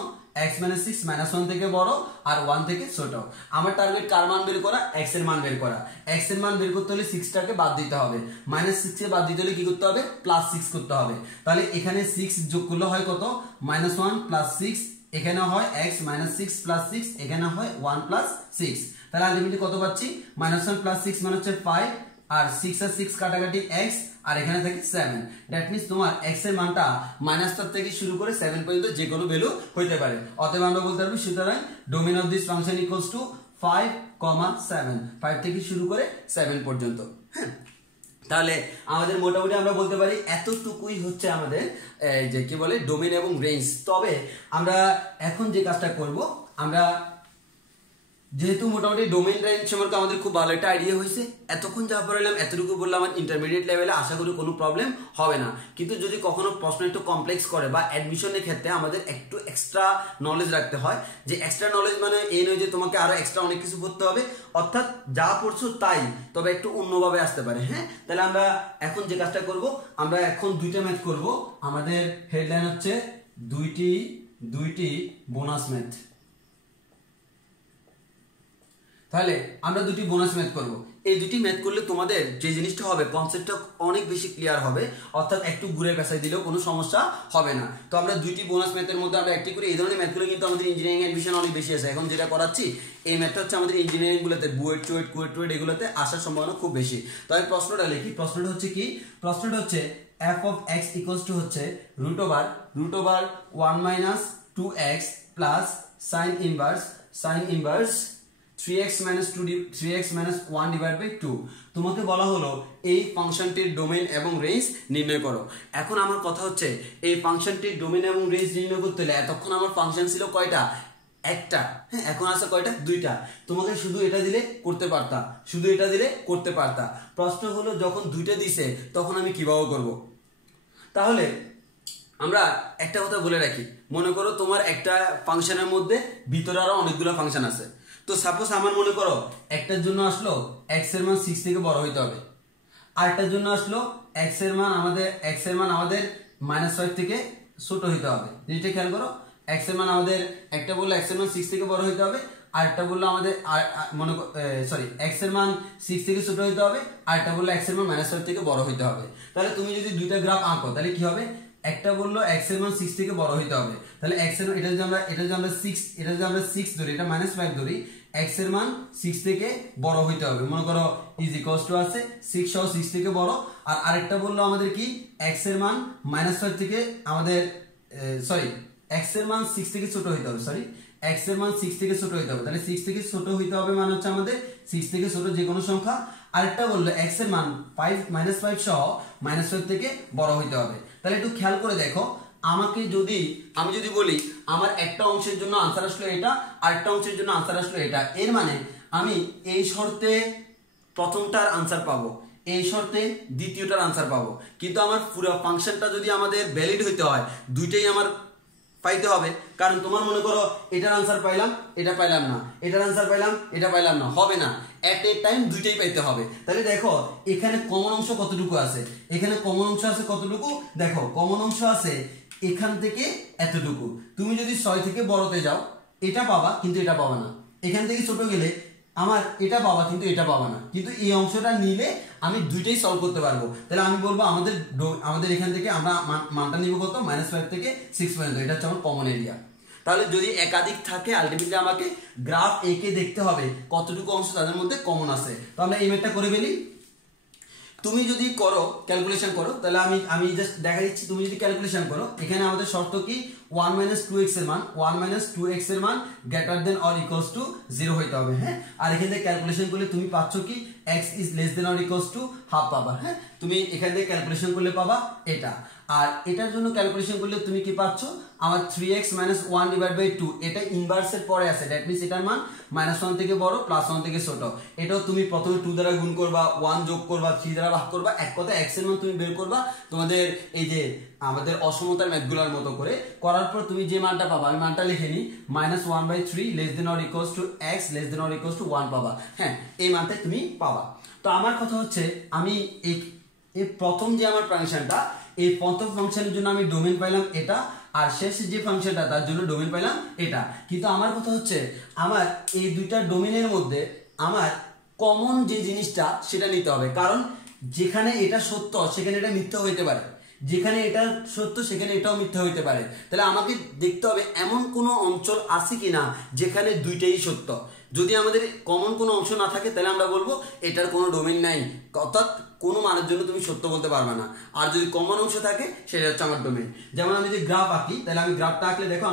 x minus 6 -1 থেকে বড় আর 1 থেকে ছোট। আমার টার্গেট কার মান বের করা, x এর মান বের করা। x এর মান বের করতে হলে 6 টাকে বাদ দিতে হবে, -6 কে বাদ দিতে হলে কি করতে হবে +6 করতে হবে। তাহলে এখানে 6 যোগ করলে হয় কত -1 + 6, এখানে হয় x - 6 + 6, এখানে হয় 1 + 6। তাহলে আলটিমেটলি কত পাচ্ছি -1 + 6 মানে হচ্ছে 5 আর 6 আর 6 কাটাকাটি x আর এখানে থাকে 7, দ্যাট মিন্স তোমার x এর মানটা -4 থেকে শুরু করে 7 পর্যন্ত যে কোনো ভ্যালু হইতে পারে। অতএব আমরা বলতে পারবো সুতরাং domain of this function equals two 5, 7, 5 থেকে শুরু করে 7 পর্যন্ত। হ্যাঁ তাহলে আমাদের মোটামুটি আমরা বলতে পারি এতটুকুই হচ্ছে আমাদের যে কি বলে ডোমেইন এবং রেঞ্জ। তবে আমরা এখন যে কাজটা করব, আমরা যেহেতু মোটামুটি ডোমেইন রেঞ্জ সম্পর্কে আমাদের খুব ভালো একটা আইডিয়া হয়েছে, এতক্ষণ যা পড়লাম এতটুকু বললাম আমার ইন্টারমিডিয়েট লেভেলে আশা করি কোনো প্রবলেম হবে না। কিন্তু যদি কখনো প্রশ্ন একটু কমপ্লেক্স করে বা অ্যাডমিশনের ক্ষেত্রে আমাদের একটু এক্সট্রা নলেজ রাখতে হয়, যে এক্সট্রা নলেজ মানে এই নয় যে তোমাকে আরো এক্সট্রা অনেক কিছু পড়তে হবে, অর্থাৎ যা পড়ছো তাই, তবে একটু অন্যভাবে আসতে পারে। হ্যাঁ তাহলে আমরা এখন যে কাজটা করব, আমরা এখন দুইটা ম্যাথ করব। আমাদের হেডলাইন হচ্ছে দুইটি বোনাস ম্যাথ। তাহলে আমরা দুটি বোনাস ম্যাথ করব। এই দুটি ম্যাথ করলে তোমাদের যে জিনিসটা হবে কনসেপ্টটা অনেক বেশি ক্লিয়ার হবে, অর্থাৎ একটু ঘুরে পেঁচাই দিলেও কোনো সমস্যা হবে না। তো আমরা দুইটি বোনাস ম্যাথের মধ্যে আমরা একটি করি। এই ধরনের ম্যাথগুলো কিন্তু আমাদের ইঞ্জিনিয়ারিং অ্যাডমিশন অনেক বেশি আছে। এখন যেটা করাচ্ছি এই ম্যাথটা হচ্ছে আমাদের ইঞ্জিনিয়ারিং গুলোতে বুয়েট কুয়েট এগুলোতে আসার সম্ভাবনা খুব বেশি। তো আমি প্রশ্নটা লিখি। প্রশ্নটা হচ্ছে কি, প্রশ্নটা হচ্ছে f of x equals to হচ্ছে root over 1 - 2x plus sin inverse 3x - 1 divided by 2। তোমাকে বলা হলো এই ফাংশনটির ডোমেইন এবং রেঞ্জ নির্ণয় করো। এখন আমার কথা হচ্ছে এই ফাংশনটির ডোমেইন এবং রেঞ্জ নির্ণয় করতে হলে এতক্ষণ আমার ফাংশন ছিল কয়টা, একটা, হ্যাঁ এখন আছে কয়টা, দুইটা। তোমাকে শুধু এটা দিলে করতে পারতা, প্রশ্ন হলো যখন দুইটা দিছে তখন আমি কিভাবে করব। তাহলে আমরা একটা কথা বলে রাখি, মনে করো তোমার একটা ফাংশনের মধ্যে ভিতরে আরো অনেকগুলো ফাংশন আছে। তো সাপোজ আমার মনে করো একটার জন্য আসলো x এর মান 6 থেকে বড় হইতে হবে, আরেকটার জন্য আসলো x এর মান আমাদের -5 থেকে ছোট হইতে হবে। জিনিসটা খেয়াল করো, x এর মান আমাদের একটা বললো x এর মান 6 থেকে বড় হইতে হবে, আরেকটা বললো আমাদের x এর মান 6 থেকে ছোট হইতে হবে, আরেকটা বললো x এর মান -5 থেকে বড় হইতে হবে। তাহলে তুমি যদি দুইটা গ্রাফ আঁকো তাহলে কি হবে, একটা বললো x এর মান 6 থেকে বড় হইতে হবে, তাহলে x এর এটা যদি আমরা 6 ধরি, এটা -5 ধরি, x এর মান 6 থেকে বড় হইতে হবে। মনে করো ইজ ইকুয়ালস টু আছে 6 সহ 6 থেকে বড়, আর আরেকটা বললো আমাদের কি x এর মান -5 থেকে আমাদের x এর মান 6 থেকে ছোট হইতে হবে, x এর মান 6 থেকে ছোট হইতে হবে। তাহলে 6 থেকে ছোট হইতে হবে মানে হচ্ছে আমাদের 6 থেকে ছোট যে কোনো সংখ্যা। আরেকটা বললো x এর মান -5 সহ -5 থেকে বড় হইতে হবে। তাহলে একটু খেয়াল করে দেখো, আমি যদি বলি আমার একটা অংশের জন্য আনসার আসলো এটা, আরেকটা অংশের জন্য আনসার আসলো এটা, এর মানে আমি এই শর্তে প্রথমটার আনসার পাবো, এই শর্তে দ্বিতীয়টার আনসার পাবো। কিন্তু আমার পুরো ফাংশনটা যদি আমাদের ভ্যালিড হইতে হয়, দুইটাই আমার পাইতে হবে, কারণ তোমার মনে করো এটার আনসার পাইলাম, এটা পাইলাম না, এটার আনসার পাইলাম, এটা পাইলাম না, হবে না, এট এ টাইম দুইটাই পাইতে হবে। তাহলে দেখো এখানে কমন অংশ কতটুকু আছে, এখানে কমন অংশ আছে কতটুকু, দেখো কমন অংশ আছে এখান থেকে এতটুকু। তুমি যদি 6 থেকে বড়তে যাও এটা পাবা, কিন্তু এটা পাবা না। এখান থেকে ছোট গেলে আমার এটা পাবা, কিন্তু এটা পাবা না। কিন্তু এই অংশটা নিলে আমি দুইটাই সলভ করতে পারবো। তাহলে আমি বলবো আমাদের এখান থেকে আমরা মানটা নিব কত, -5 থেকে 6 পর্যন্ত। এটা হচ্ছে আমার কমন এরিয়া। তাহলে যদি একাধিক থাকে আলটিমেটলি আমাকে গ্রাফ এ কে দেখতে হবে কতটুকু অংশ তাদের মধ্যে কমন আছে। তো আমরা এই ম্যাথটা করে ফেলি। তুমি যদি করো ক্যালকুলেশন করো, তাহলে আমি জাস্ট দেখা দিচ্ছি। তুমি যদি ক্যালকুলেশন করো, এখানে আমাদের শর্ত কি 1 - 2x এর মান 1 - 2x এর মান greater than or equals to 0 হইতে হবে। হ্যাঁ, আর এখান থেকে ক্যালকুলেশন করলে তুমি পাচ্ছ কি x is less than or equals to half পাবা। হ্যাঁ, তুমি এখান থেকে ক্যালকুলেশন করলে পাবা এটা। আর এটার জন্য ক্যালকুলেশন করলে তুমি কি পাচ্ছ, আমার 3x - 1/2 এটা ইনভার্সের পরে আছে। দ্যাট মিন্স এটার মান -1 থেকে বড়, +1 থেকে ছোট। এটাও তুমি প্রথমে 2 দ্বারা গুণ করবা, 1 যোগ করবা, 3 দ্বারা ভাগ করবা। এক কথা x এর মান তুমি বের করবা তোমাদের এই যে আমাদের অসমতার ম্যাথগুলোর মতো করে। করার পর তুমি যে মানটা পাবা, আমি মানটা লিখে নিই, -1/3 less than or equals to x less than or equals to 1 পাবা। হ্যাঁ, এই মানটাই তুমি পাবা। তো আমার কথা হচ্ছে আমি এই প্রথম যে আমার ফাংশনটা, এই প্রথম ফাংশনের জন্য আমি ডোমেন পাইলাম এটা, আর শেষ যে ফাংশনটা তার জন্য ডোমেন পাইলাম এটা। কিন্তু আমার কথা হচ্ছে আমার এই দুইটা ডোমেনের মধ্যে আমার কমন যে জিনিসটা সেটা নিতে হবে। কারণ যেখানে এটা সত্য সেখানে এটা মিথ্যা হইতে পারে, যেখানে এটা সত্য সেখানে এটাও মিথ্যা হইতে পারে। তাহলে আমাকে দেখতে হবে এমন কোনো অঞ্চল আছে কিনা যেখানে দুইটাই সত্য। যদি আমাদের কমন কোনো অংশ না থাকে তাহলে আমরা বলবো এটার কোনো ডোমেন নাই, অর্থাৎ কোনো মানের জন্য তুমি সত্য বলতে পারবে না। আর যদি কমন অংশ থাকে সেটা হচ্ছে আমার ডোমেন। যেমন আমি যদি গ্রাফ আঁকি, তাহলে আমি গ্রাফটা আঁকলে দেখো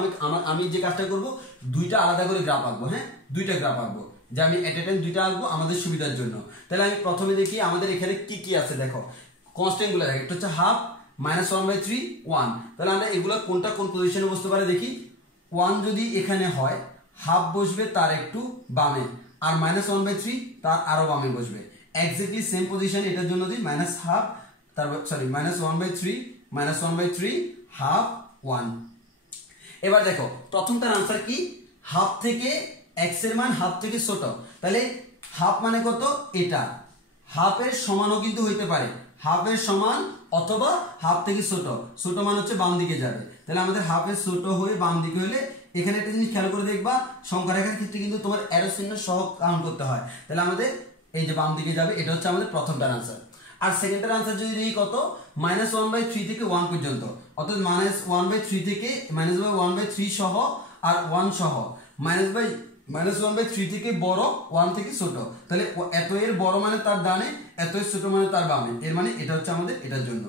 আমি যে কাজটা করবো, দুইটা আলাদা করে গ্রাফ আঁকবো। হ্যাঁ, দুইটা গ্রাফ আঁকবো, যে আমি এট এ টাইম দুইটা আঁকবো আমাদের সুবিধার জন্য। তাহলে আমি প্রথমে দেখি আমাদের এখানে কি কি আছে। দেখো কনস্ট্যান্ট গুলো দেখো, এটা হচ্ছে হাফ, -1/3 1। তাহলে আমরা এগুলো কোনটা কোন পজিশনে বসতে পারে দেখি। 1 যদি এখানে হয়, হাফ বসবে তার একটু বামে, আর -1/3 তার আরো বামে বসবে। এক্স্যাক্টলি সেম পজিশন এটার জন্য দিই -1/2, তারপর সরি -1/3 হাফ 1। এবার দেখো প্রথমটার আনসার কি, হাফ থেকে x এর মান হাফ থেকে ছোট। তাহলে হাফ মানে কত, এটা হাফের সমানও কিন্তু হইতে পারে, হাফের সমান অথবা হাফ থেকে ছোট। ছোট মান হচ্ছে বাম দিকে যাবে। তাহলে আমাদের হাফের ছোট হয়ে বাম দিকে হলে এখানে একটা জিনিস খেয়াল করে দেখবা, সংখ্যা রেখার ক্ষেত্রে কিন্তু তোমার অ্যারো চিহ্ন সহ কাউন্ট করতে হয়। তাহলে আমাদের এই যে বাম দিকে যাবে, এটা হচ্ছে আমাদের প্রথমটার আনসার। আর সেকেন্ডটার আনসার যদি দেখি কত, -1/3 থেকে 1 পর্যন্ত, অর্থাৎ -1/3 থেকে -1/3 সহ আর 1 সহ, -1/3 থেকে বড়, 1 থেকে ছোট। তাহলে এত এর বড় মানে তার ডানে, এত এর ছোট মানে তার বামে, এর মানে এটা হচ্ছে আমাদের এটার জন্য।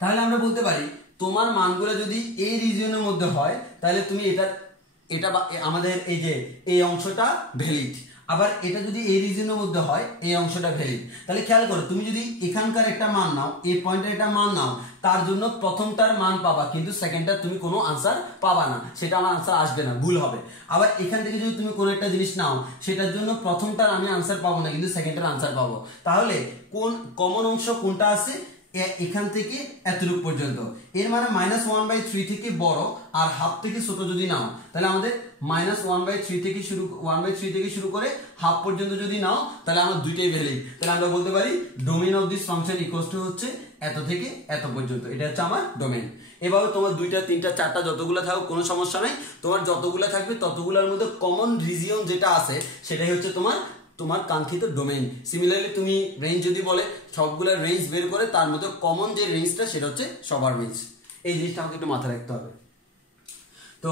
তাহলে আমরা বলতে পারি তোমার মানগুলো যদি এই রিজিয়নের মধ্যে হয় তাহলে তুমি এটা আমাদের এই যে এই অংশটা ভ্যালিড। আবার এটা যদি এই রিজিয়নের মধ্যে হয় এই অংশটা ভ্যালিড। তাহলে খেয়াল করো, তুমি যদি এখানকার একটা মান নাও, এই পয়েন্টের একটা মান নাও, তার জন্য প্রথমটার মান পাবা, কিন্তু সেকেন্ডটার তুমি কোনো আনসার পাবা না, সেটা আমার আনসার আসবে না, ভুল হবে। আবার এখান থেকে যদি তুমি কোনো একটা জিনিস নাও, সেটার জন্য প্রথমটার আমি আনসার পাবো না, কিন্তু সেকেন্ডটার আনসার পাবো। তাহলে কোন কমন অংশ কোনটা আছে, এখান থেকে এতটুকু পর্যন্ত। এর মানে -1/3 থেকে বড় আর হাফ থেকে ছোট যদি নাও, তাহলে আমাদের -1/3 থেকে শুরু করে হাফ পর্যন্ত যদি নাও, তাহলে আমার দুইটাই ভ্যালিড। তাহলে আমরা বলতে পারি domain of this function equals two হচ্ছে এত থেকে এত পর্যন্ত, এটা হচ্ছে আমার ডোমেন। এভাবে তোমার 2টা 3টা 4টা যতগুলো থাকুক কোনো সমস্যা নাই, তোমার যতগুলো থাকবে ততগুলোর মধ্যে কমন রিজিয়ন যেটা আছে সেটাই হচ্ছে তোমার কাঙ্ক্ষিত ডোমেইন। সিমিলারলি তুমি রেঞ্জ যদি বলে, সবগুলোর রেঞ্জ বের করে তার মধ্যে কমন যে রেঞ্জটা সেটা হচ্ছে সবার রেঞ্জ। এই জিনিসটা আমাকে একটু মাথায় রাখতে হবে। তো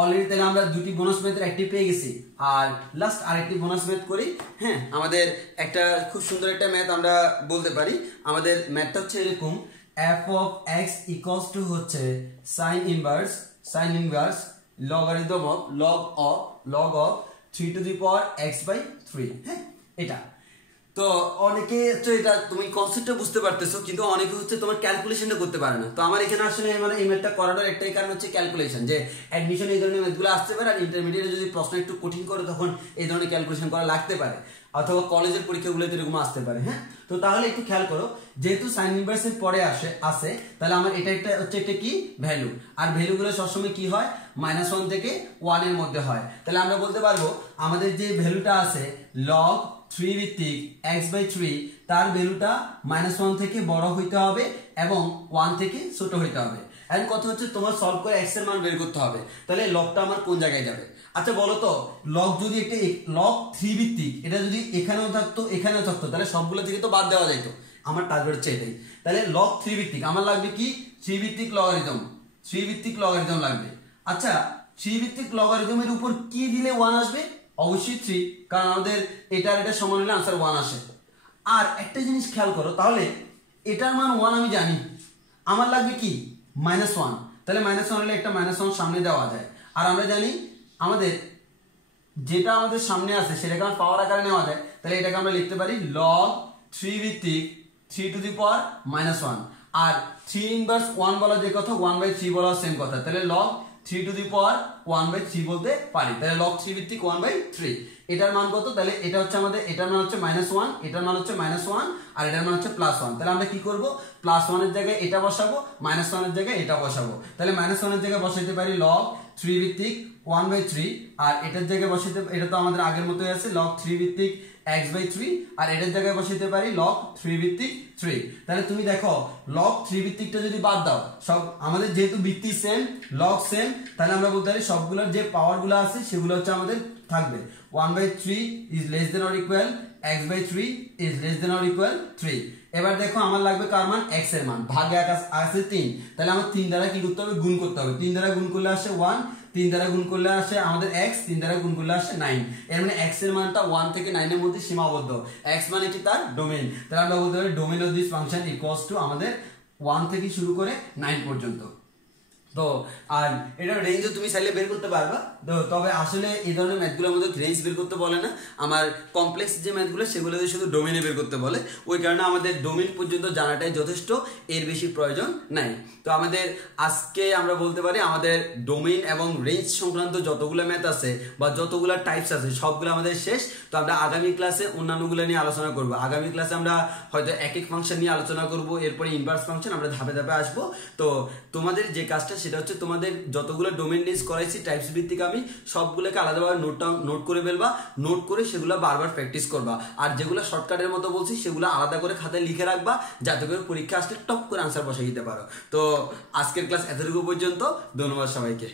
অলরেডি তাহলে আমরা দুটি বোনাস ম্যাথের একটি পেয়ে গেছি, আর লাস্ট আরেকটি বোনাস ম্যাথ করি। হ্যাঁ, আমাদের একটা খুব সুন্দর একটা ম্যাথ আমরা বলতে পারি। আমাদের ম্যাথটা হচ্ছে এরকম, f of x equals to হচ্ছে sin inverse logarithm of log of 3 to the power x by 3। হ্যাঁ, এটা তো অনেকে হচ্ছে এটা তুমি কনসেপ্টটা বুঝতে পারতেছো, কিন্তু অনেকে হচ্ছে তোমার ক্যালকুলেশনটা করতে পারে না। তো আমার এখানে আসলে মানে এই ম্যাথটা করানোর একটাই কারণ হচ্ছে ক্যালকুলেশন, যে অ্যাডমিশন এই ধরনের ম্যাথগুলো আসতে পারে, আর ইন্টারমিডিয়েটে যদি প্রশ্ন একটু কঠিন করে তখন এই ধরনের ক্যালকুলেশন করা লাগতে পারে। অথবা কলেজের পরীক্ষাগুলোতে এরকম আসতে পারে। হ্যাঁ, তো তাহলে একটু খেয়াল করো, যেহেতু সাইন ইনভার্সের পরে আসে তাহলে আমার এটা একটা হচ্ছে একটা কি ভ্যালু, আর ভ্যালুগুলো সবসময় কি হয় -1 থেকে 1 এর মধ্যে হয়। তাহলে আমরা বলতে পারবো আমাদের যে ভ্যালুটা আছে log 3 ভিত্তিক x/3 তার ভ্যালুটা -1 থেকে বড় হইতে হবে এবং 1 থেকে ছোট হইতে হবে। এখন কথা হচ্ছে তোমার সলভ করে x এর মান বের করতে হবে, তাহলে লগটা আমার কোন জায়গায় যাবে? আচ্ছা বলো তো, লগ যদি একটা log 3 ভিত্তিক এটা যদি এখানেও থাকতো এখানেও থাকতো তাহলে সবগুলো থেকে তো বাদ দেওয়া যেত। আমার টার্গেট হচ্ছে এটাই। তাহলে log 3 ভিত্তিক আমার লাগবে কি 3 ভিত্তিক লগারিদম লাগবে। আচ্ছা 3 ভিত্তিক লগারিদমের উপর কি দিলে 1 আসবে? অবশ্যই 3, কারণ আমাদের এটা সমান হলে आंसर 1 আসে। আর একটা জিনিস খেয়াল করো, তাহলে এটার মান 1 আমি জানি, আমার লাগবে কি -1, তাহলে -1 হলে একটা -1 সামনে দেওয়া যায়। আর আমরা জানি আমাদের যেটা আমাদের সামনে আছে সেটাকে আমরা পাওয়ার আকারে নেওয়া যায়, তাহলে এটাকে আমরা লিখতে পারি log 3 ভিত্তিক 3 two the power -1। R 3 inverse 1 বলা যে কথা 1/3 বলা সেম কথা, তাহলে log 3 টু দি পাওয়ার 1/3 বলতে পারি। তাহলে log 3 ভিত্তিক 1/3 এটার মান কত? তাহলে এটা হচ্ছে আমাদের এটার মান হচ্ছে -1, এটার মান হচ্ছে -1 আর এটার মান হচ্ছে +1। তাহলে আমরা কি করব, +1 এর জায়গায় এটা বসাবো, -1 এর জায়গায় এটা বসাবো। তাহলে -1 এর জায়গায় বসাইতে পারি log 3 ভিত্তিক 1/3, আর এটার জায়গায় বসাইতে, এটা তো আমাদের আগের মতোই আছে log 3 ভিত্তিক x/3, আর এটার জায়গায় বসাইতে পারি log 3 ভিত্তিক 3। তাহলে তুমি দেখো log 3 ভিত্তিকটা যদি বাদ দাও, সব আমাদের যেহেতু ভিত্তি সেম log সেম, তাহলে আমরা বলতে পারি সবগুলোর যে পাওয়ারগুলো আছে সেগুলো হচ্ছে আমাদের থাকবে 1/3 is less than or equal x/3 is less than or equal 3। এবার দেখো আমার লাগবে কার মান? x এর মান। ভাগে আছে 3, তাহলে আমার 3 দ্বারা কি করতে হবে? গুণ করতে হবে। 3 দ্বারা গুণ করলে আসে 1, 3 দ্বারা গুণ করলে আসে আমাদের x, 3 দ্বারা গুণ করলে আসে 9। এর মানে x এর মানটা 1 থেকে 9 এর মধ্যে সীমাবদ্ধ। x মানে কি তার ডোমেইন, তাহলে আমরা বলতে পারি domain of this function equals two আমাদের 1 থেকে শুরু করে 9 পর্যন্ত। তো আর এটা রেঞ্জও তুমি চাইলে বের করতে পারবা। তো তবে আসলে এই ধরনের ম্যাথগুলোর মধ্যে রেঞ্জ বের করতে বলে না, আমার কমপ্লেক্স যে ম্যাথগুলো সেগুলো শুধু ডোমেইনে বের করতে বলে। ওই কারণে আমাদের ডোমেইন পর্যন্ত জানাটাই যথেষ্ট, এর বেশি প্রয়োজন নাই। তো আমাদের আজকে আমরা বলতে পারি আমাদের ডোমেইন এবং রেঞ্জ সংক্রান্ত যতগুলো ম্যাথ আছে বা যতগুলো টাইপস আছে সবগুলো আমাদের শেষ। তো আমরা আগামী ক্লাসে অন্যান্যগুলো নিয়ে আলোচনা করব। আগামী ক্লাসে আমরা হয়তো এক ফাংশন নিয়ে আলোচনা করব, এরপরে ইনভার্স ফাংশন, আমরা ধাপে ধাপে আসবো। তো তোমাদের যে কাজটা সেটা হচ্ছে তোমাদের যতগুলো ডোমেইন রেঞ্জ করাইছি টাইপস ভিত্তিক আমি সবগুলোকে আলাদাভাবে নোট করে ফেলবা, নোট করে সেগুলো বারবার প্র্যাকটিস করবা। আর যেগুলো শর্টকাটের মতো বলছি সেগুলো আলাদা করে খাতায় লিখে রাখবা, যাতে করে পরীক্ষা আসলে টপ করে আনসার বসাই দিতে পারো। তো আজকের ক্লাস এতটুকু পর্যন্ত, ধন্যবাদ সবাইকে।